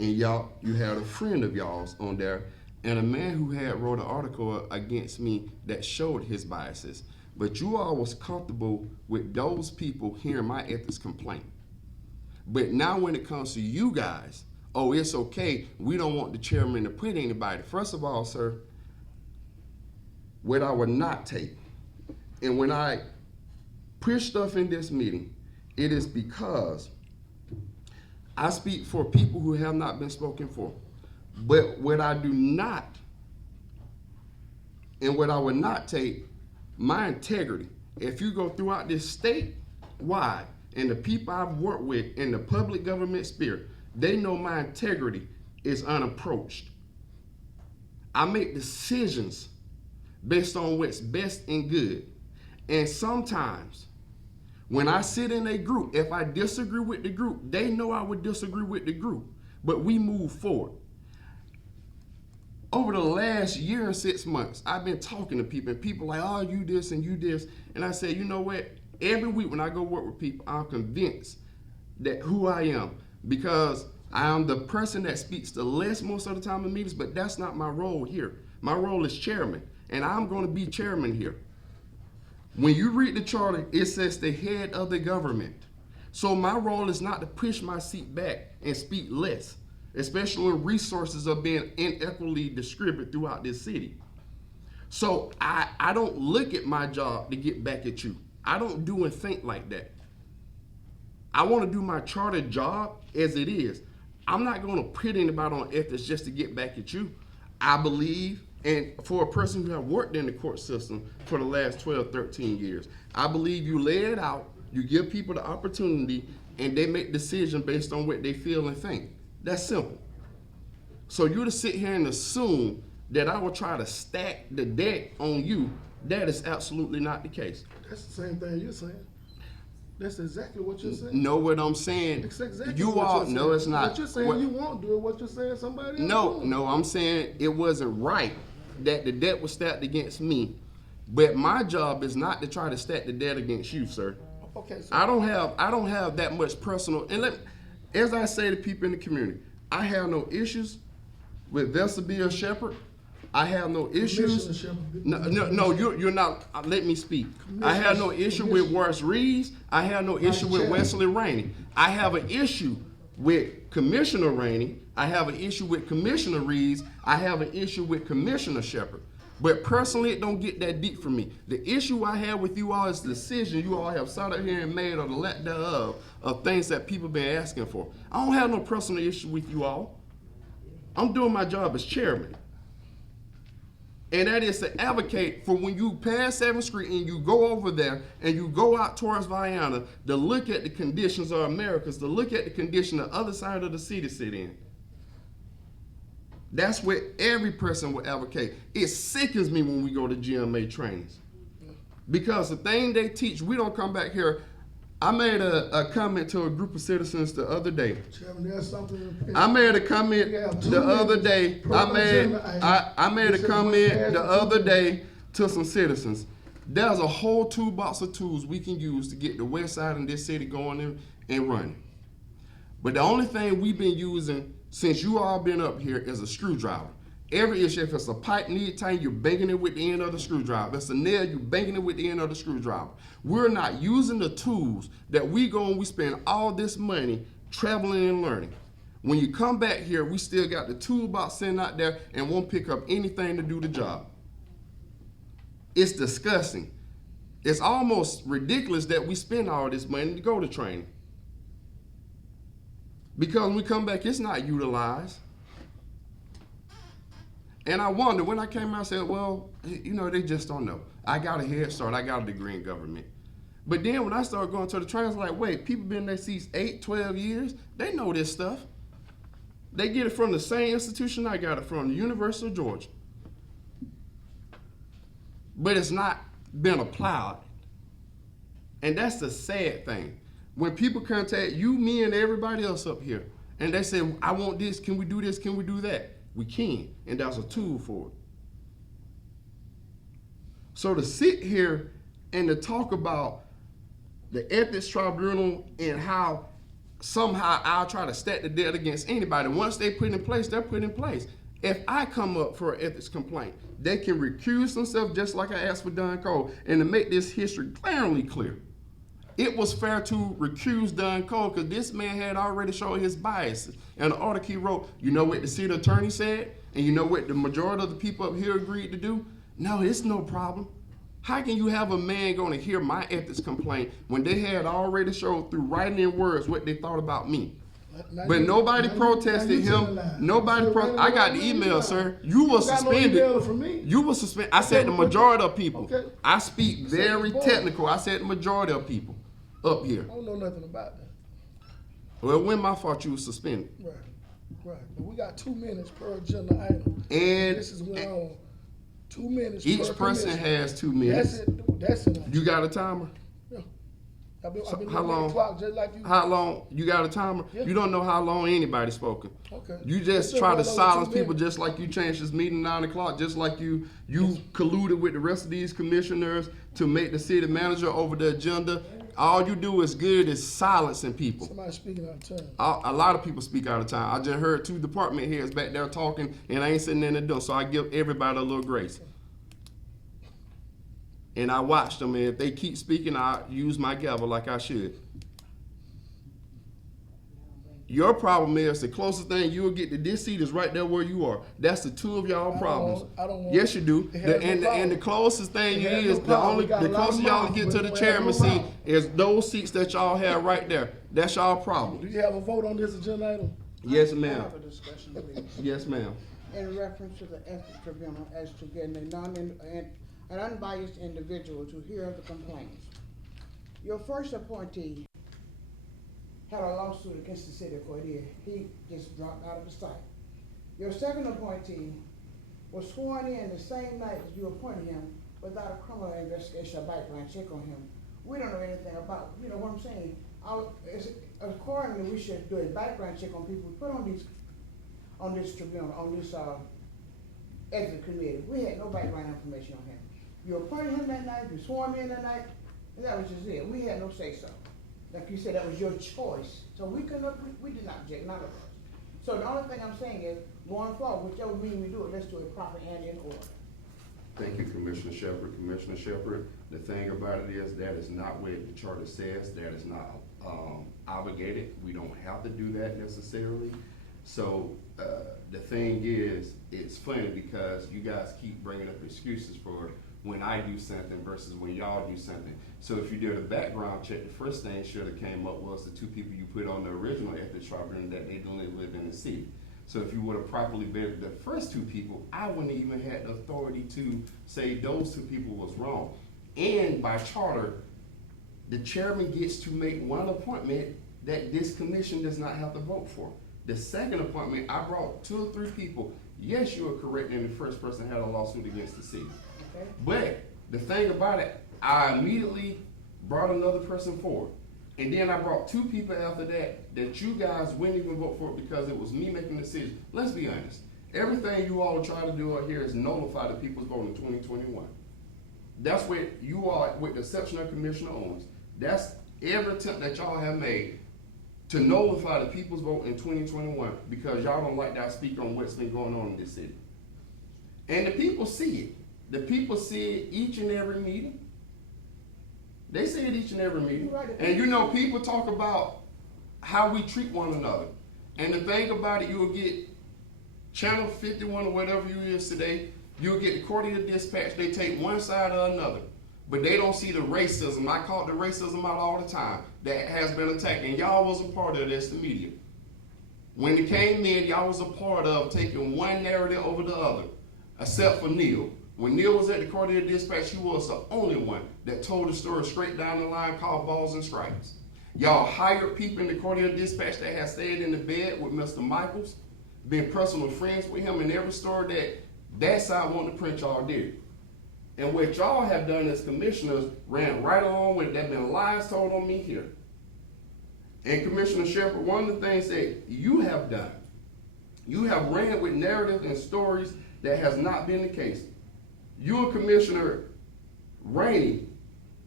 and you had a friend of y'all's on there, and a man who had wrote an article against me that showed his biases. But you all was comfortable with those people hearing my ethics complaint. But now when it comes to you guys, oh, it's okay, we don't want the chairman to put anybody. First of all, sir, what I would not take, and when I push stuff in this meeting, it is because I speak for people who have not been spoken for. But what I do not, and what I would not take, my integrity. If you go throughout this state wide, and the people I've worked with in the public government spirit, they know my integrity is unapproached. I make decisions based on what's best and good. And sometimes, when I sit in a group, if I disagree with the group, they know I would disagree with the group, but we move forward. Over the last year and 6 months, I've been talking to people, and people like, oh, you this and you this. And I say, you know what? Every week when I go work with people, I'm convinced that who I am, because I am the person that speaks the less most of the time in meetings, but that's not my role here. My role is chairman, and I'm going to be chairman here. When you read the charter, it says the head of the government. So my role is not to push my seat back and speak less, especially when resources are being inequitably distributed throughout this city. So I don't look at my job to get back at you. I don't do and think like that. I want to do my charter job as it is. I'm not going to put anybody on ethics just to get back at you. I believe, and for a person who have worked in the court system for the last 12, 13 years, I believe you lay it out, you give people the opportunity, and they make decisions based on what they feel and think. That's simple. So you to sit here and assume that I will try to stack the deck on you, that is absolutely not the case. That's the same thing you're saying. That's exactly what you're saying. Know what I'm saying? It's exactly you what all, you're saying. no, it's not. What you're saying you won't do it, what you're saying somebody else No, doing. no, I'm saying it wasn't right that the debt was stacked against me. But my job is not to try to stack the debt against you, sir. Okay, so I don't have that much personal, and as I say to people in the community, I have no issues with Vessel Shepherd. I have no issues. Commissioner Shepherd. No, you're not. Let me speak. I have no issue with Worse Reeves. I have no issue with Wesley Rainey. I have an issue with Commissioner Rainey. I have an issue with Commissioner Reeves. I have an issue with Commissioner Shepherd. But personally, it don't get that deep for me. The issue I have with you all is the decision you all have sat out here and made, or the lack thereof, of things that people been asking for. I don't have no personal issue with you all. I'm doing my job as chairman. And that is to advocate for when you pass 7th Street and you go over there and you go out towards Vienna to look at the conditions of Americans, to look at the condition the other side of the city sit in. That's what every person will advocate. It sickens me when we go to GMA trainings. Because the thing they teach, we don't come back here. I made a comment to a group of citizens the other day. Chairman, there's something. I made a comment the other day. I made a comment the other day to some citizens. There's a whole toolbox of tools we can use to get the west side in this city going in and running. But the only thing we've been using since you all been up here is a screwdriver. Every issue, if it's a pipe need tighten, you're banging it with the end of the screwdriver. If it's a nail, you're banging it with the end of the screwdriver. We're not using the tools that we go and we spend all this money traveling and learning. When you come back here, we still got the toolbox sitting out there and won't pick up anything to do the job. It's disgusting. It's almost ridiculous that we spend all this money to go to training. Because when we come back, it's not utilized. And I wondered, when I came out, I said, well, you know, they just don't know. I got a head start. I got a degree in government. But then when I started going to the trains, like, wait, people been in their seats 8, 12 years. They know this stuff. They get it from the same institution I got it from, the University of Georgia. But it's not been applied. And that's the sad thing. When people contact you, me, and everybody else up here, and they say, I want this, can we do this, can we do that? We can, and that's a tool for it. So to sit here and to talk about the ethics tribunal and how somehow I'll try to stack the debt against anybody. Once they put in place, they're put in place. If I come up for an ethics complaint, they can recuse themselves just like I asked for Don Cole. And to make this history glaringly clear, it was fair to recuse Don Cole because this man had already shown his biases. And the article he wrote, you know what the city attorney said? And you know what the majority of the people up here agreed to do? No, it's no problem. How can you have a man going to hear my ethics complaint when they had already showed through writing in words what they thought about me? But nobody protested him. Nobody I got the email, sir. You were suspended. You were suspended. I said the majority of people. Okay. I speak very technical. I said the majority of people up here. I don't know nothing about that. Well, when my fault you was suspended. Right, right. But we got 2 minutes per agenda item. And this is went on 2 minutes each per person commission. has 2 minutes. That's it. That's it. You got a timer? Yeah. I've been How looking at the long? clock just like you. How long? You got a timer? Yeah. You don't know how long anybody's spoken. Okay. You just It's try to been well over silence 2 people minutes. just like you changed this meeting 9 o'clock, just like you colluded with the rest of these commissioners to make the city manager over the agenda. All you do is good is silencing people. Somebody speaking out of turn. A lot of people speak out of time. I just heard 2 department heads back there talking, and I ain't sitting there doing. So I give everybody a little grace. And I watch them, and if they keep speaking, I use my gavel like I should. Your problem is the closest thing you'll get to this seat is right there where you are. That's the 2 of y'all problems. I don't want. Yes, you do. It has no And problem. the closest thing It has is no problem. We got the a lot closest of y'all mouths, get to but the we have chairman no seat problem. is those seats that y'all have right there. That's y'all Do problem. you have a vote on this agenda item? Yes, I ma'am. have a discussion, please. Yes, ma'am. In reference to the ethics tribunal as to getting an unbiased individual to hear the complaints. Your first appointee had a lawsuit against the city of Cordele. He just dropped out of the sight. Your second appointee was sworn in the same night as you appointed him without a criminal investigation or background check on him. We don't know anything about, you know what I'm saying? Accordingly, we should do a background check on people we put on this tribunal, on this ethics committee. We had no background information on him. You appointed him that night, you swore him in that night, and that was just it. We had no say so. Like you said, that was your choice. So we did not object, none of us. So the only thing I'm saying is, going forward, whichever meeting we do it, let's do it proper and in order. Thank you, Commissioner Shepherd. Commissioner Shepherd, the thing about it is that is not what the charter says. That is not obligated. We don't have to do that necessarily. So the thing is, it's funny because you guys keep bringing up excuses for when I do something versus when y'all do something. So if you did a background check, the first thing should have came up was the 2 people you put on the original ethics tribunal that they don't live in the city. So if you would have properly vetted the first 2 people, I wouldn't even had the authority to say those 2 people was wrong. And by charter, the chairman gets to make one appointment that this commission does not have to vote for. The second appointment, I brought 2 or 3 people. Yes, you are correct, and the first person had a lawsuit against the city. Okay? But the thing about it, I immediately brought another person forward. And then I brought 2 people after that you guys wouldn't even vote for it because it was me making the decision. Let's be honest. Everything you all try to do out here is nullify the people's vote in 2021. That's what you all, with the exception of Commissioner Owens, that's every attempt that y'all have made to nullify the people's vote in 2021 because y'all don't like that I speak on what's been going on in this city. And the people see it. The people see it each and every meeting. They see it each and every meeting. And you know, people talk about how we treat one another. And the thing about it, you'll get Channel 51 or whatever you is today, you'll get the Cordele Dispatch, they take one side or another. But they don't see the racism. I call the racism out all the time that has been attacked. And y'all was a part of this, the media. When it came in, y'all was a part of taking one narrative over the other. except for Neil. When Neil was at the Cordele Dispatch, he was the only one that told the story straight down the line, called balls and stripes. Y'all hired people in the Cordele Dispatch that have stayed in the bed with Mr. Michaels, been personal friends with him in every story that side wanted to print y'all did. And what y'all have done as commissioners ran right along with it. There have been lies told on me here. And Commissioner Shepherd, one of the things that you have done, you have ran with narratives and stories that has not been the case. You and Commissioner Rainey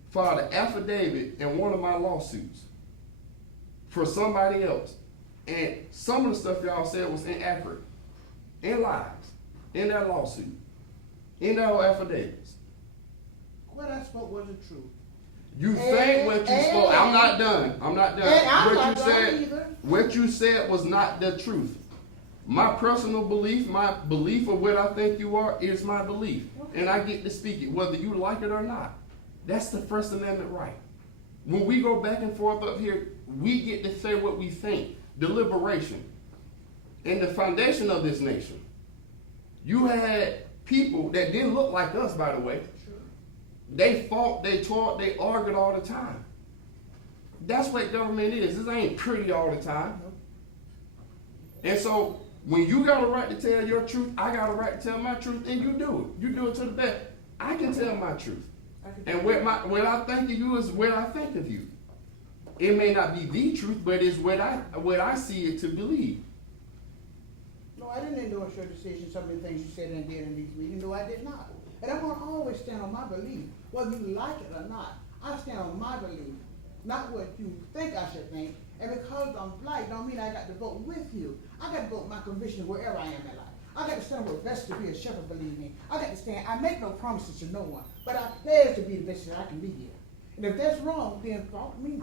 filed an affidavit in one of my lawsuits for somebody else. And some of the stuff y'all said was inaccurate, and lies, in that lawsuit, in that affidavits. What I spoke wasn't true. You think what you spoke, I'm not done. And I'm What not you done said, either. what you said was not the truth. My personal belief, my belief of what I think you are is my belief. And I get to speak it, whether you like it or not. That's the First Amendment right. When we go back and forth up here, we get to say what we think. Deliberation. And the foundation of this nation. You had people that didn't look like us, by the way. They fought, they taught, they argued all the time. That's what government is. This ain't pretty all the time. And so, when you got a right to tell your truth, I got a right to tell my truth, and you do it. You do it to the best. I can tell my truth. And what I think of you is what I think of you. It may not be the truth, but it's what I see it to believe. No, I didn't endorse your decision, some of the things you said and did in these meetings. No, I did not. And I'm gonna always stand on my belief, whether you like it or not. I stand on my belief, not what you think I should think. And because I'm black, don't mean I got to vote with you. I got to vote my conviction wherever I am in life. I got to stand where best to be a shepherd believe me. I got to stand. I make no promises to no one, but I pledge to be the best that I can be here. And if that's wrong, then fault me.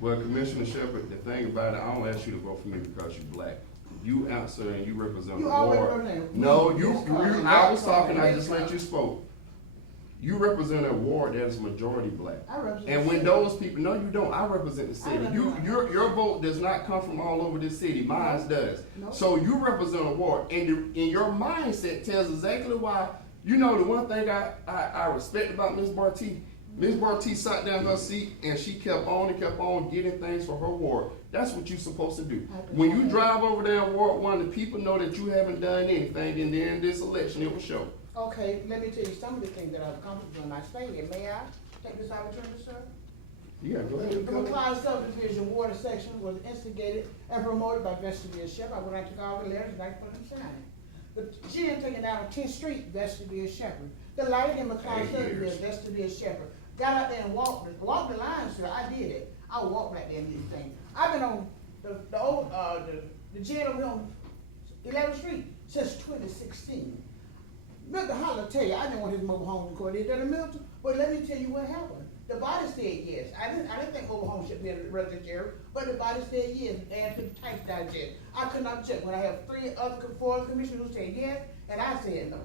Well, Commissioner Shepherd, the thing about it, I don't ask you to vote for me because you're black. You answer and you represent You the always ward. represent- No, Yes, I was talking, I yes, just let you spoke. You represent a ward that is majority black. I represent And the when city. those people, no, you don't. I represent the city. represent- Your vote does not come from all over this city. Mine does. No. So you represent a ward, and your mindset tells exactly why. You know, the one thing I respect about Ms. Barty. Ms. Barty sat down in her seat and she kept on getting things for her ward. That's what you're supposed to do. When you drive over there in Ward 1, the people know that you haven't done anything, and then in this election it will show. Okay, let me tell you some of the things that I've accomplished when I stayed here. May I take this opportunity, sir? Yeah, go The ahead. McLeod subdivision water section was instigated and promoted by Vestibule Shepherd. I went out to all the letters and I put them signing. The gym taken down on 10th Street, Vestibule Shepherd. The light in McLeod subdivision, Vestibule Shepherd. Got out there and walked the line, sir. I did it. I walked back there and did these things. I've been on the gym over on 11th Street since 2016. Mr. Holler tell you, I didn't want his mobile home in Cordele to Milton, but let me tell you what happened. The body said yes. I didn't think mobile home should be a residential area, but the body said yes, and put the tax digest. I could not object when I have four other commissioners who said yes, and I said no.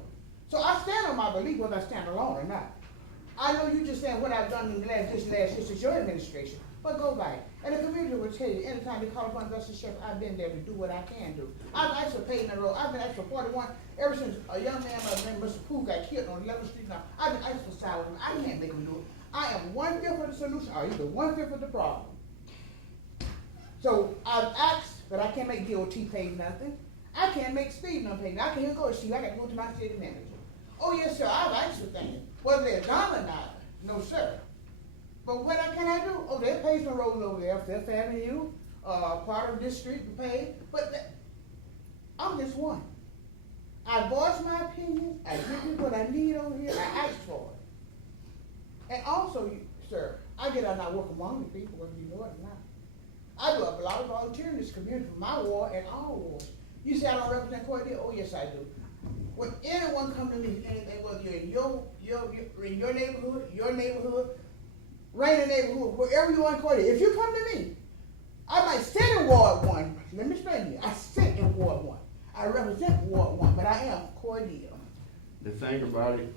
So I stand on my belief whether I stand alone or not. I know you just saying what I've done in this last year since your administration, but go back. And the community will tell you, anytime they call upon Vesta Shepherd, I've been there to do what I can do. I've asked for paving the road. I've been asked for 41 ever since a young man named Mr. Pooh got killed on 11th Street now. I've been asked for sidewalks. I can't make him do it. I am 1/5 of the solution, or either 1/5 of the problem. So I've asked, but I can't make DOT pay nothing. I can't make speed no pay. I can't even go to see. I got to go to my city manager. Oh yes, sir. I've asked for things. Whether they're done or not, no sir. But what can I do? Oh, they're paving roads over there, Fifth Avenue, part of this street to pay. But I'm just one. I voice my opinion. I give you what I need over here. I ask for it. And also, sir, I get out and I work among the people, whether you know it or not. I do a lot of volunteering in this community for my ward and all wards. You say I don't represent Cordele? Oh, yes, I do. When anyone comes to me, anything, whether you're in your neighborhood, Rainer neighborhood, wherever you are in Cordele, if you come to me, I might sit in Ward 1. Let me explain to you. I sit in Ward 1. I represent Ward 1, but I am Cordele. The thing about it,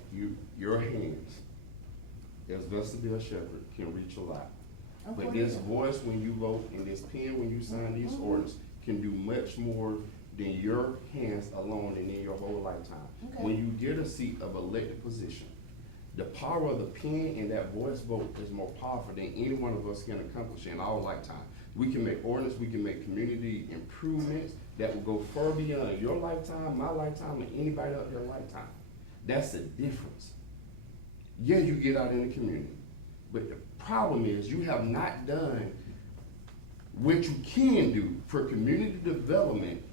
your hands, as Vestibule Shepherd, can reach a lot. But this voice when you vote and this pen when you sign these orders can do much more than your hands alone and in your whole lifetime. Okay. When you get a seat of elected position, the power of the pen and that voice vote is more powerful than any one of us can accomplish in our lifetime. We can make ordinance, we can make community improvements that will go far beyond your lifetime, my lifetime, and anybody out there lifetime. That's the difference. Yeah, you get out in the community, but the problem is you have not done what you can do for community development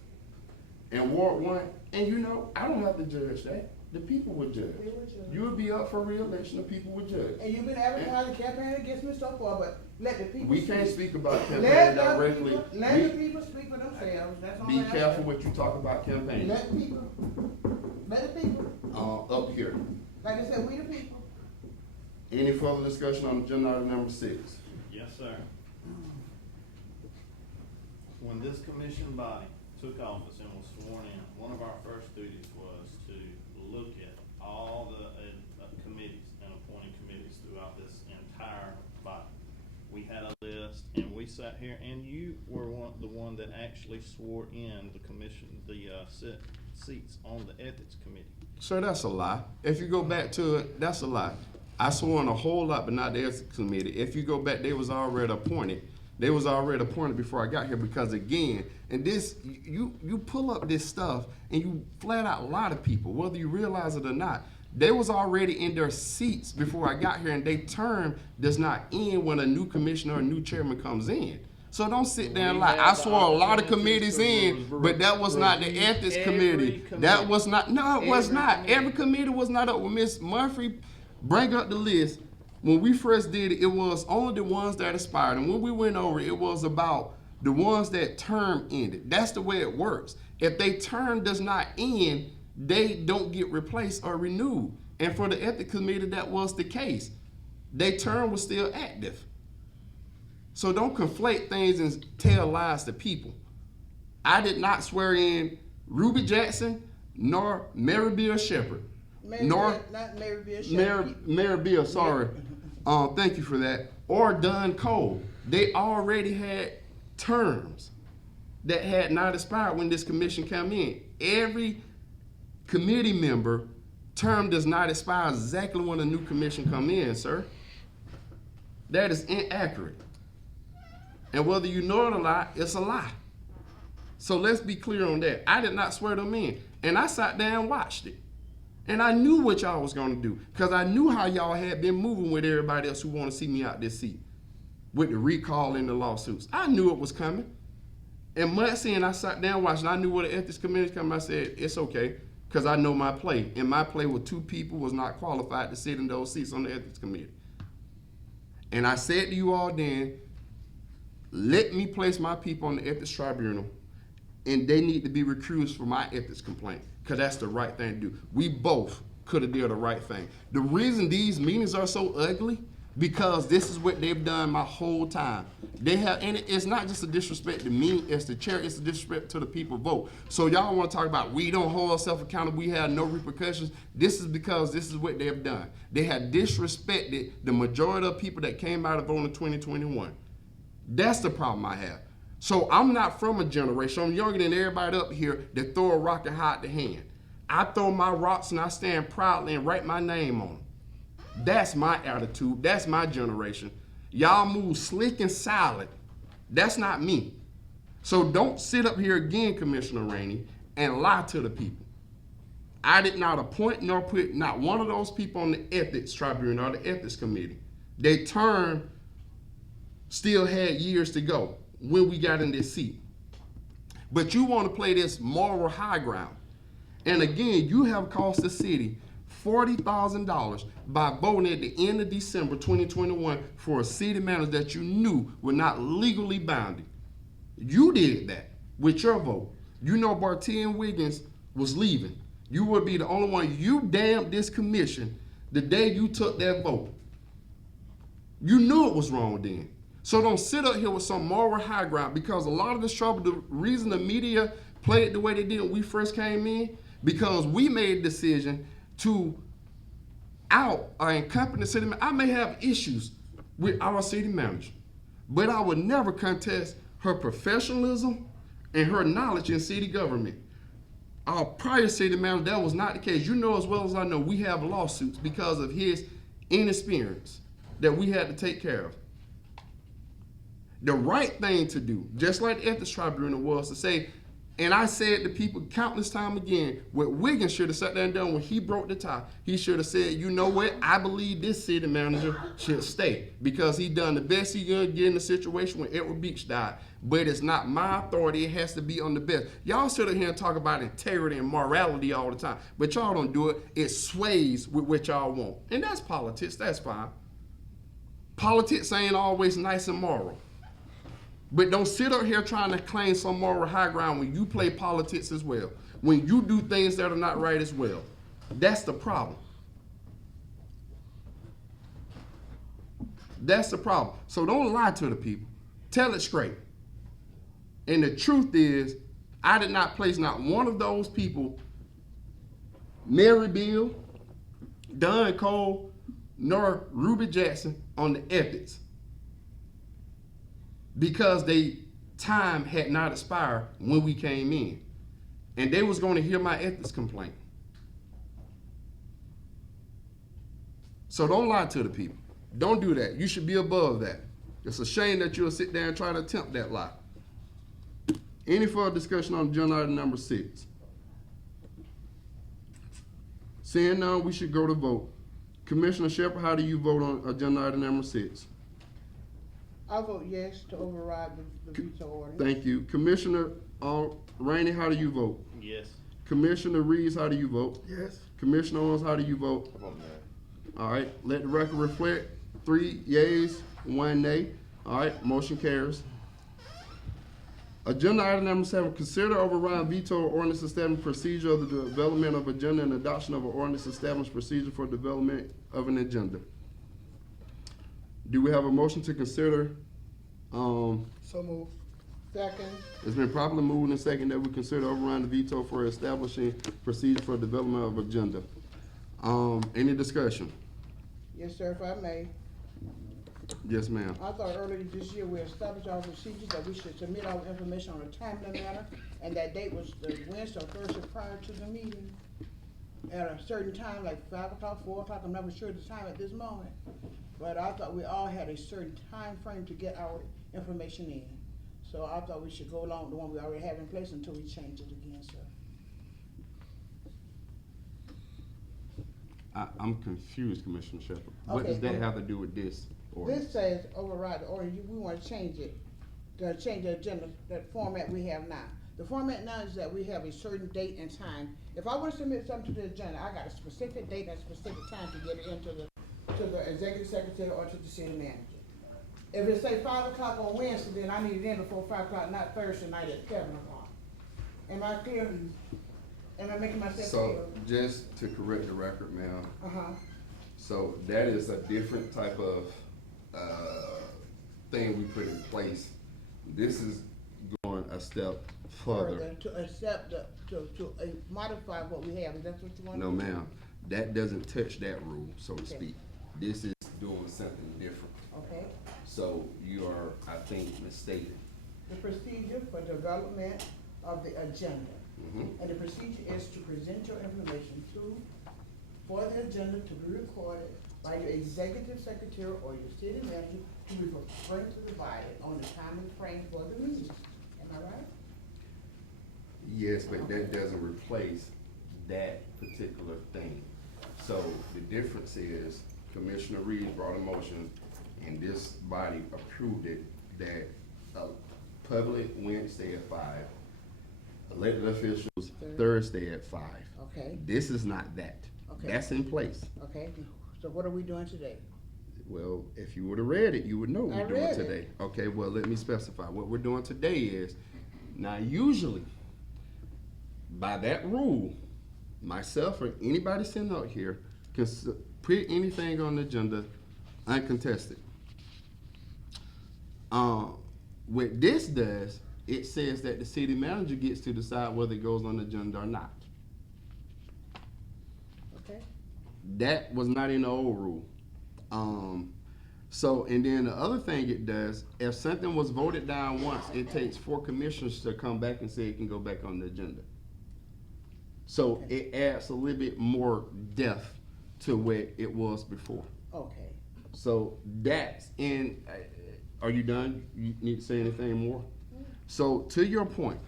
in Ward 1. And you know, I don't have to judge that. The people would judge. They would judge. You would be up for re-election, the people would judge. And you've been advertising campaign against me so far, but let the people We can't speak about campaign Let the directly. people, let the people speak for themselves, that's all Be I ask. careful what you talk about campaign. Let the people, Up here. like I said, we the people. Any further discussion on agenda item number 6? Yes, sir. When this commission body took office and was sworn in, one of our first duties was to look at all the committees and appointing committees throughout this entire body. We had a list, and we sat here, and you were the one that actually swore in the commission, the seats on the ethics committee. Sir, that's a lie. If you go back to it, that's a lie. I swore on a whole lot, but not the ethics committee. If you go back, they was already appointed. They was already appointed before I got here because again, and this, you pull up this stuff and you flat out lie to people, whether you realize it or not. They was already in their seats before I got here, and their term does not end when a new commissioner or a new chairman comes in. So don't sit there and lie. I swore a lot of committees in, but that was not the ethics committee. That was not, no, it was not. Every committee was not up. When Ms. Murphy bring up the list, when we first did it, it was only the ones that expired. And when we went over, it was about the ones that term ended. That's the way it works. If they term does not end, they don't get replaced or renewed. And for the ethics committee, that was the case. Their term was still active. So don't conflate things and tell lies to people. I did not swear in Ruby Jackson nor Mary Bill Shepherd. Not Mary Bill Shepherd. Mary Bill, sorry. Thank you for that. Or Don Cole. They already had terms that had not expired when this commission came in. Every committee member term does not expire exactly when a new commission come in, sir. That is inaccurate. And whether you know it or not, it's a lie. So let's be clear on that. I did not swear them in. And I sat down and watched it. And I knew what y'all was gonna do. Because I knew how y'all had been moving with everybody else who wanna see me out this seat. With the recall and the lawsuits. I knew it was coming. And Muncie and I sat down and watched, and I knew what the ethics committee was coming. I said, it's okay, because I know my play. And my play with 2 people was not qualified to sit in those seats on the ethics committee. And I said to you all then, let me place my people on the ethics tribunal, and they need to be recused for my ethics complaint, because that's the right thing to do. We both could have did the right thing. The reason these meetings are so ugly, because this is what they've done my whole time. They have, and it's not just a disrespect to me as the chair, it's a disrespect to the people vote. So y'all want to talk about we don't hold ourselves accountable, we have no repercussions. This is because this is what they have done. They have disrespected the majority of people that came out of vote in 2021. That's the problem I have. So I'm not from a generation, I'm younger than everybody up here that throw a rock and hide the hand. I throw my rocks and I stand proudly and write my name on them. That's my attitude, that's my generation. Y'all move slick and silent. That's not me. So don't sit up here again, Commissioner Rainey, and lie to the people. I did not appoint nor put not one of those people on the ethics tribunal or the ethics committee. Their term still had years to go when we got in this seat. But you want to play this moral high ground. And again, you have cost the city $40,000 by voting at the end of December 2021 for a city manager that you knew were not legally bounded. You did that with your vote. You know Bartian Wiggins was leaving. You would be the only one. You damned this commission the day you took that vote. You knew it was wrong then. So don't sit up here with some moral high ground, because a lot of this trouble, the reason the media played the way they did when we first came in, because we made a decision to out or accompany the city manager. I may have issues with our city manager, but I would never contest her professionalism and her knowledge in city government. Our prior city manager, that was not the case. You know as well as I know, we have lawsuits because of his inexperience that we had to take care of. The right thing to do, just like the ethics tribunal was, to say, and I said to people countless time again, what Wiggins should have sat there and done when he broke the tie, he should have said, you know what, I believe this city manager should stay because he done the best he could get in the situation when Edward Beach died. But it's not my authority, it has to be on the best. Y'all sit here and talk about integrity and morality all the time, but y'all don't do it. It sways with what y'all want. And that's politics, that's fine. Politics ain't always nice and moral. But don't sit up here trying to claim some moral high ground when you play politics as well. When you do things that are not right as well. That's the problem. That's the problem. So don't lie to the people. Tell it straight. And the truth is, I did not place not one of those people, Mary Bill, Don Cole, nor Ruby Jackson, on the ethics. Because they time had not expired when we came in. And they was going to hear my ethics complaint. So don't lie to the people. Don't do that. You should be above that. It's a shame that you'll sit there and try to attempt that lie. Any further discussion on agenda item number 6? Seeing none, we should go to vote. Commissioner Shepard, how do you vote on agenda item number 6? I vote yes to override the veto order. Thank you. Commissioner Rainey, how do you vote? Yes. Commissioner Reeves, how do you vote? Yes. Commissioner Owens, how do you vote? All right, let the record reflect 3 yeas, 1 nay. All right, motion carries. Agenda item number 7, consider override veto ordinance establishing procedure of the development of agenda and adoption of an ordinance establishing procedure for development of an agenda. Do we have a motion to consider? So moved. Second. It's been properly moved and second that we consider overriding the veto for establishing procedure for development of agenda. Any discussion? Yes, sir, if I may. Yes, ma'am. I thought earlier this year we established our procedures that we should submit our information on a timely manner, and that date was the Wednesday or Thursday prior to the meeting at a certain time, like 5 o'clock, 4 o'clock, I'm never sure the time at this moment. But I thought we all had a certain time frame to get our information in. So I thought we should go along with the one we already have in place until we change it again, sir. I'm confused, Commissioner Shepard. What Okay, does that have to do with this ordinance? This says override the order, we wanna change it, to change the agenda, that format we have now. The format now is that we have a certain date and time. If I wanna submit something to the agenda, I got a specific date and a specific time to get it into the executive secretary or to the city manager. If it say 5 o'clock on Wednesday, then I need it in before 5 o'clock, not Thursday night at 7 o'clock. Am I clear? Am I making myself So, clear? just to correct the record, ma'am, Uh-huh. so that is a different type of thing we put in place. This is going a step further. To accept to modify what we have, is that what you want? No, ma'am, that doesn't touch that rule, so to Okay. speak. This is doing something different. Okay. So you are, I think, mistaken. The procedure for development of the agenda. Mhm. And the procedure is to present your information for the agenda to be recorded by your executive secretary or your city manager to be bring to the body on the time and frame for the meeting. Am I right? Yes, but that doesn't replace that particular thing. So the difference is Commissioner Reed brought a motion and this body approved it that public Wednesday at 5, elected officials Thursday at 5. Okay. This is not that. Okay. That's in place. Okay, so what are we doing today? Well, if you would have read it, you would know what I we're doing read it. today. Okay, well, let me specify. What we're doing today is, now usually, by that rule, myself or anybody sitting out here can put anything on the agenda uncontested. What this does, it says that the city manager gets to decide whether it goes on the agenda or not. Okay. That was not in the old rule. So, and then the other thing it does, if something was voted down once, it takes 4 commissioners to come back and say it can go back on the agenda. So it adds a little bit more depth to where it was before. Okay. So that's in, are you done? You need to say anything more? So to your point,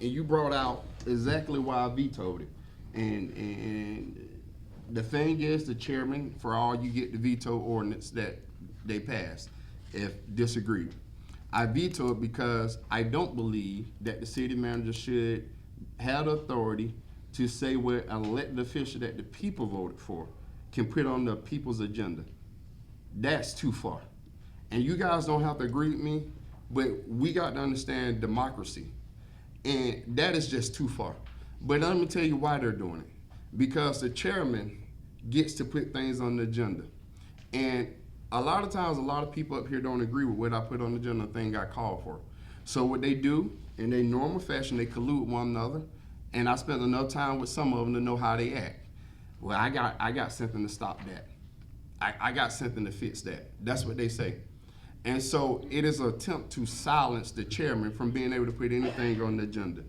and you brought out exactly why I vetoed it. And the thing is, the chairman, for all you get the veto ordinance that they passed, if disagreed. I veto it because I don't believe that the city manager should have the authority to say what an elected official that the people voted for can put on the people's agenda. That's too far. And you guys don't have to agree with me, but we got to understand democracy. And that is just too far. But let me tell you why they're doing it. Because the chairman gets to put things on the agenda. And a lot of times, a lot of people up here don't agree with what I put on the agenda, the thing I called for. So what they do, in their normal fashion, they collude with one another. And I spent enough time with some of them to know how they act. Well, I got something to stop that. I got something to fix that. That's what they say. And so it is an attempt to silence the chairman from being able to put anything on the agenda.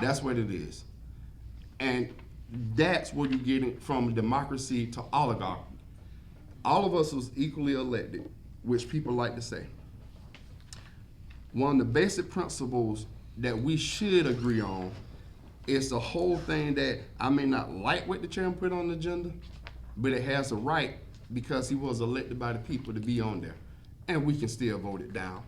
That's what it is. And that's where you get it from democracy to oligarchy. All of us was equally elected, which people like to say. One of the basic principles that we should agree on is the whole thing that I may not like what the chairman put on the agenda, but it has a right because he was elected by the people to be on there. And we can still vote it down.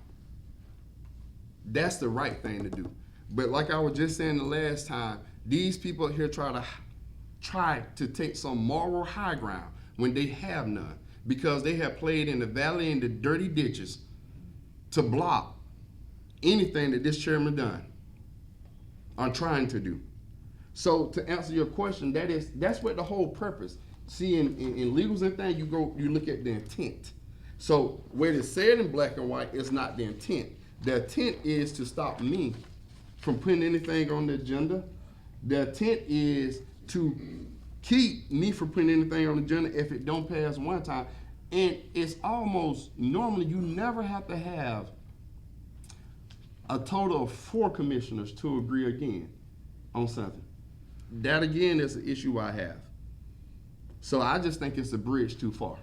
That's the right thing to do. But like I was just saying the last time, these people here try to take some moral high ground when they have none, because they have played in the valley and the dirty ditches to block anything that this chairman done or trying to do. So to answer your question, that's what the whole purpose. See, in legals and things, you look at the intent. So where it's said in black and white is not the intent. The intent is to stop me from putting anything on the agenda. The intent is to keep me from putting anything on the agenda if it don't pass one time. And it's almost, normally you never have to have a total of 4 commissioners to agree again on something. That again is an issue I have. So I just think it's a bridge too far.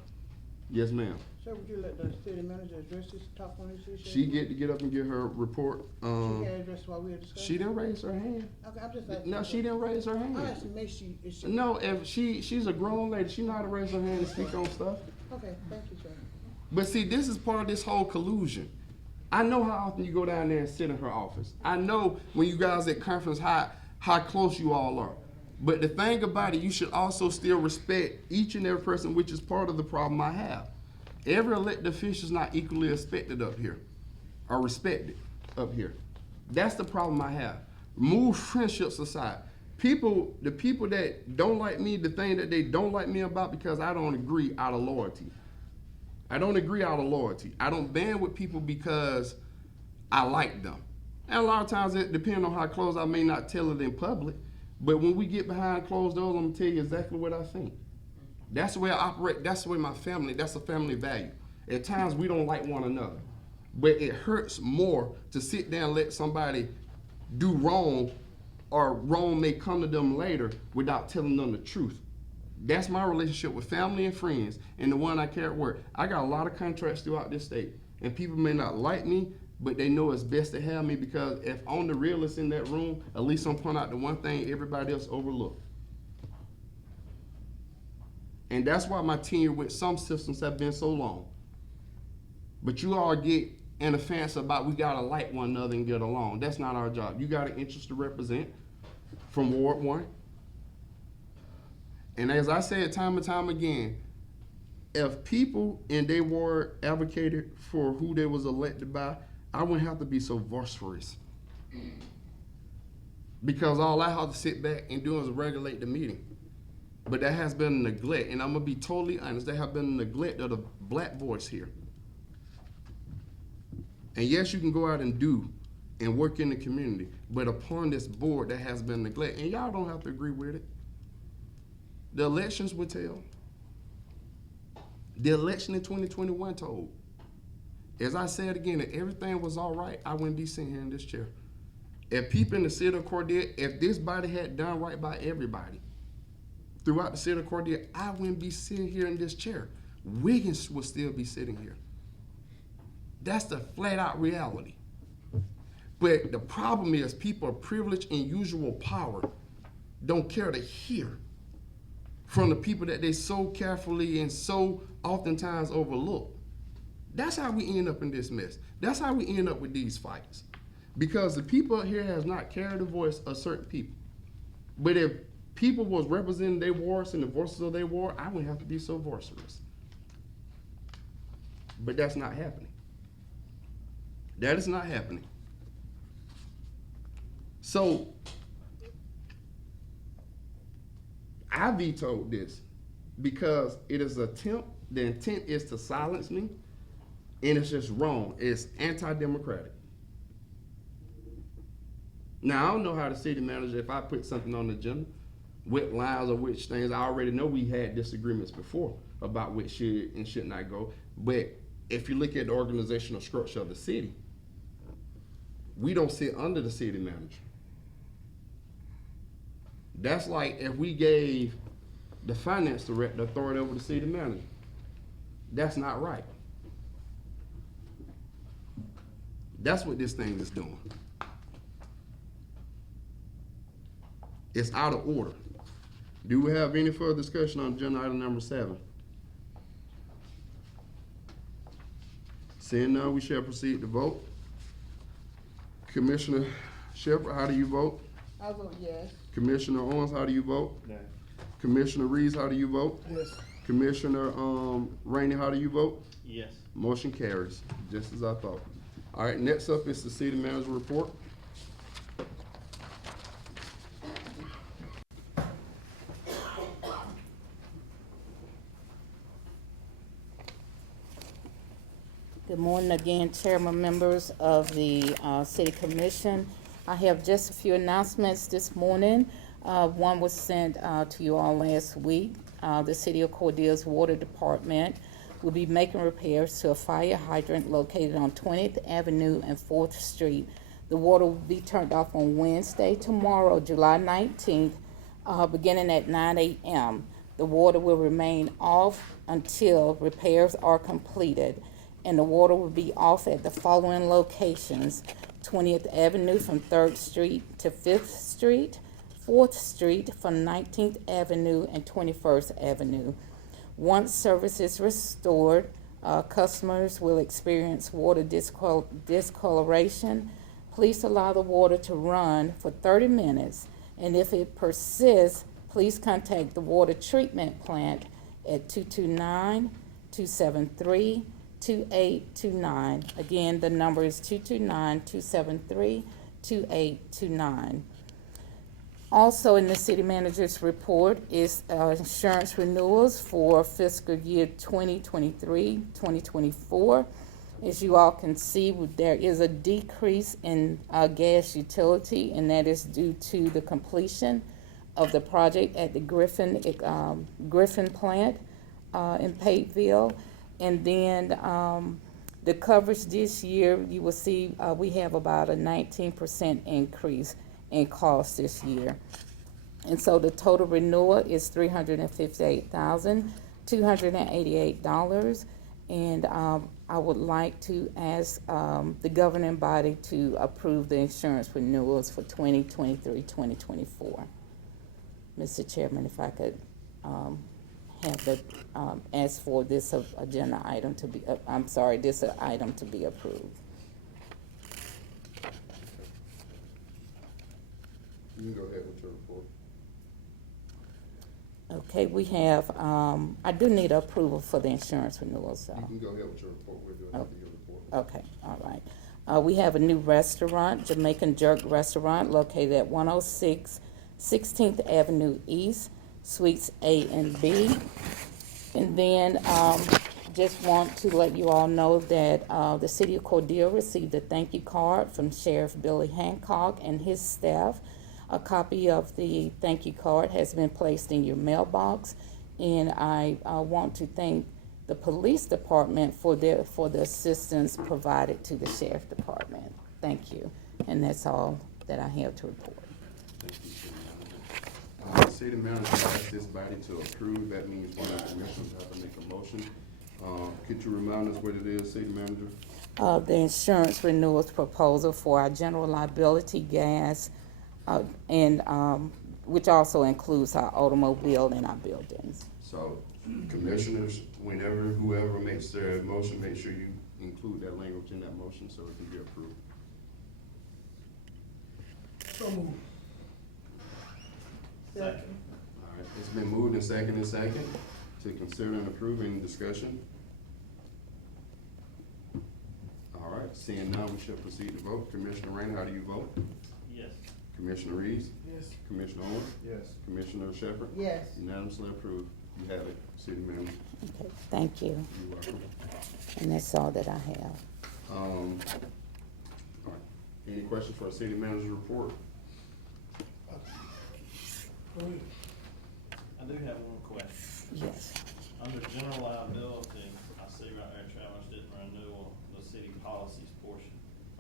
Yes, ma'am. Sir, would you let the city manager address this, talk on this issue? She get up and get her report. She can address while we're discussing? She didn't raise her hand. Okay, I'm just asking. No, she didn't raise her hand. I'm asking, is she? No, if she's a grown lady, she know how to raise her hand and speak on stuff. Okay, thank you, sir. But see, this is part of this whole collusion. I know how often you go down there and sit in her office. I know when you guys at conference how close you all are. But the thing about it, you should also still respect each and every person, which is part of the problem I have. Every elected official is not equally respected up here, or respected up here. That's the problem I have. Move friendships aside. The people that don't like me, the thing that they don't like me about because I don't agree out of loyalty. I don't agree out of loyalty. I don't band with people because I like them. And a lot of times, it depends on how close, I may not tell it in public. But when we get behind closed doors, I'm gonna tell you exactly what I think. That's the way I operate. That's the way my family, that's a family value. At times we don't like one another. But it hurts more to sit down and let somebody do wrong, or wrong may come to them later without telling them the truth. That's my relationship with family and friends, and the one I carry at work. I got a lot of contracts throughout this state, and people may not like me, but they know it's best to have me because if I'm the realist in that room, at least I'm pointing out the one thing everybody else overlooked. And that's why my tenure with some systems have been so long. But you all get in a fancy about we gotta like one another and get along. That's not our job. You got an interest to represent from Ward 1. And as I said time and time again, if people in their ward advocated for who they was elected by, I wouldn't have to be so vociferous. Because all I have to sit back and do is regulate the meeting. But that has been a neglect, and I'm gonna be totally honest, there have been a neglect of the black voice here. And yes, you can go out and do and work in the community, but upon this board, there has been neglect, and y'all don't have to agree with it. The elections would tell. The election in 2021 told. As I said again, if everything was all right, I wouldn't be sitting here in this chair. If people in the city of Cordele, if this body had done right by everybody throughout the city of Cordele, I wouldn't be sitting here in this chair. Wiggins would still be sitting here. That's the flat out reality. But the problem is people of privilege and usual power don't care to hear from the people that they so carefully and so oftentimes overlook. That's how we end up in this mess. That's how we end up with these fights. Because the people here has not carried the voice of certain people. But if people was representing their voice and the voices of their war, I wouldn't have to be so vociferous. But that's not happening. That is not happening. So I vetoed this because it is the intent is to silence me, and it's just wrong. It's anti-democratic. Now, I don't know how the city manager, if I put something on the agenda, what lines or which things, I already know we had disagreements before about what should and should not go. But if you look at the organizational structure of the city, we don't sit under the city manager. That's like if we gave the finance director authority over the city manager. That's not right. That's what this thing is doing. It's out of order. Do we have any further discussion on agenda item number 7? Seeing none, we shall proceed to vote. Commissioner Shepherd, how do you vote? I vote yes. Commissioner Owens, how do you vote? No. Commissioner Reeves, how do you vote? Yes. Commissioner Rainey, how do you vote? Yes. Motion carries, just as I thought. All right, next up is the city manager report. Good morning again, Chairman, members of the City Commission. I have just a few announcements this morning. One was sent to you all last week. The City of Cordele's Water Department will be making repairs to a fire hydrant located on 20th Avenue and 4th Street. The water will be turned off on Wednesday, tomorrow, July 19th, beginning at 9 a.m. The water will remain off until repairs are completed, and the water will be off at the following locations: 20th Avenue from 3rd Street to 5th Street, 4th Street from 19th Avenue and 21st Avenue. Once service is restored, customers will experience water discoloration. Please allow the water to run for 30 minutes, and if it persists, please contact the water treatment plant at 229-273-2829. Again, the number is 229-273-2829. Also in the city manager's report is insurance renewals for fiscal year 2023-2024. As you all can see, there is a decrease in gas utility, and that is due to the completion of the project at the Griffin plant in Pateville. And then the coverage this year, you will see we have about a 19% increase in cost this year. And so the total renewal is $358,288. And I would like to ask the governing body to approve the insurance renewals for 2023-2024. Mr. Chairman, if I could ask for this agenda item to be, this item to be approved. You can go ahead with your report. Okay, we have, I do need approval for the insurance renewals, so. You can go ahead with your report. We're doing after your report. Okay, all right. We have a new restaurant, Jamaican Jerk Restaurant, located at 106 16th Avenue East, Suites A and B. And then just want to let you all know that the City of Cordele received a thank you card from Sheriff Billy Hancock and his staff. A copy of the thank you card has been placed in your mailbox, and I want to thank the police department for the assistance provided to the sheriff department. Thank you, and that's all that I have to report. City manager asked this body to approve, that means one of the commissioners have to make a motion. Could you remind us what it is, city manager? The insurance renewals proposal for our general liability gas, and which also includes our automobile and our buildings. So commissioners, whenever whoever makes their motion, make sure you include that language in that motion so it can be approved. So moved. Second. All right, it's been moved and second to consider and approve. Any discussion? All right, seeing none, we shall proceed to vote. Commissioner Rain, how do you vote? Yes. Commissioner Reeves? Yes. Commissioner Owens? Yes. Commissioner Shepherd? Yes. Unanimously approved. You have it, city manager. Okay, thank you, You're welcome. and that's all that I have. All right. Any questions for our city manager report? Go ahead. I do have one question. Yes. Under general liability, I see right there, Travis didn't renew the city policies portion.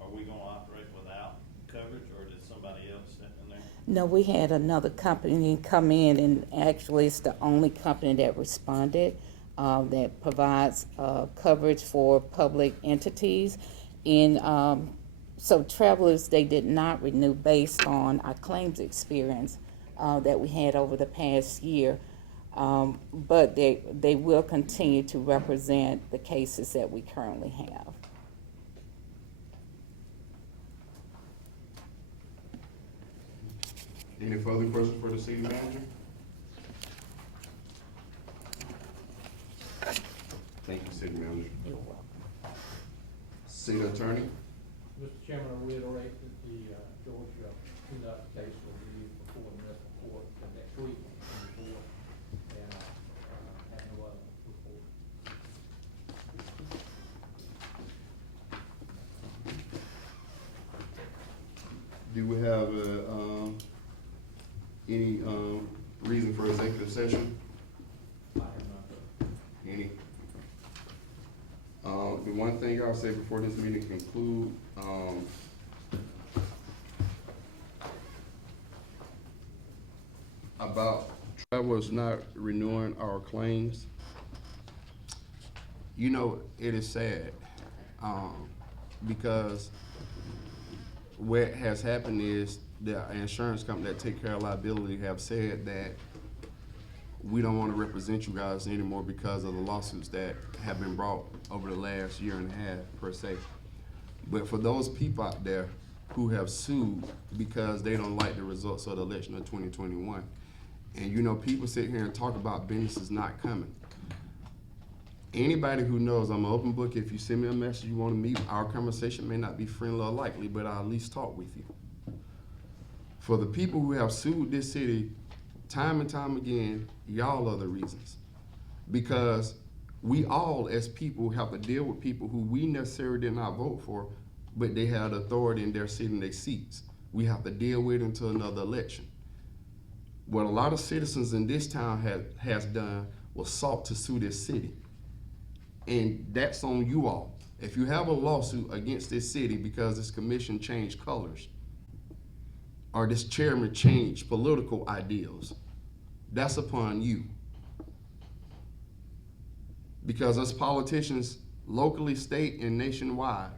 Are we gonna operate without coverage, or did somebody else step in there? No, we had another company come in, and actually it's the only company that responded, that provides coverage for public entities. And so travelers, they did not renew based on our claims experience that we had over the past year. But they will continue to represent the cases that we currently have. Any further questions for the city manager? Thank you, city manager. You're welcome. City attorney? Mr. Chairman, I reiterate that the Georgia cleanup case will be before the municipal court next week, before, and have no other report. Do we have any reason for executive session? I have not. Any? The one thing I'll say before this meeting conclude, about travelers not renewing our claims. You know, it is sad, because what has happened is the insurance company that take care of liability have said that we don't want to represent you guys anymore because of the lawsuits that have been brought over the last year and a half, per se. But for those people out there who have sued because they don't like the results of the election of 2021, and you know, people sit here and talk about businesses not coming. Anybody who knows I'm an open book. If you send me a message you want to meet, our conversation may not be friendly or likely, but I'll at least talk with you. For the people who have sued this city time and time again, y'all are the reasons. Because we all, as people, have to deal with people who we necessarily did not vote for, but they had authority and they're sitting in their seats. We have to deal with it until another election. What a lot of citizens in this town has done was sought to sue this city. And that's on you all. If you have a lawsuit against this city because this commission changed colors, or this chairman changed political ideals, that's upon you. Because us politicians, locally, state, and nationwide,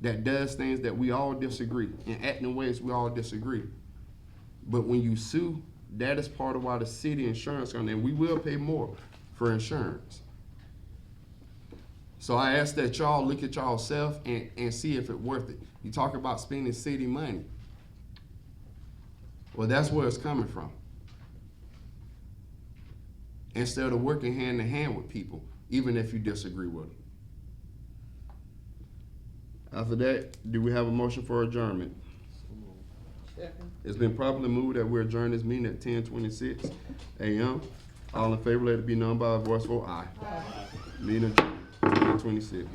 that does things that we all disagree, and act in ways we all disagree. But when you sue, that is part of why the city insurance company, and we will pay more for insurance. So I ask that y'all look at y'all self and see if it's worth it. You talk about spending city money. Well, that's where it's coming from. Instead of working hand in hand with people, even if you disagree with them. After that, do we have a motion for adjournment? Second. It's been properly moved that we adjourn this meeting at 10:26 a.m. All in favor, let it be known by a voice vote, aye. Meeting adjourned, 10:26.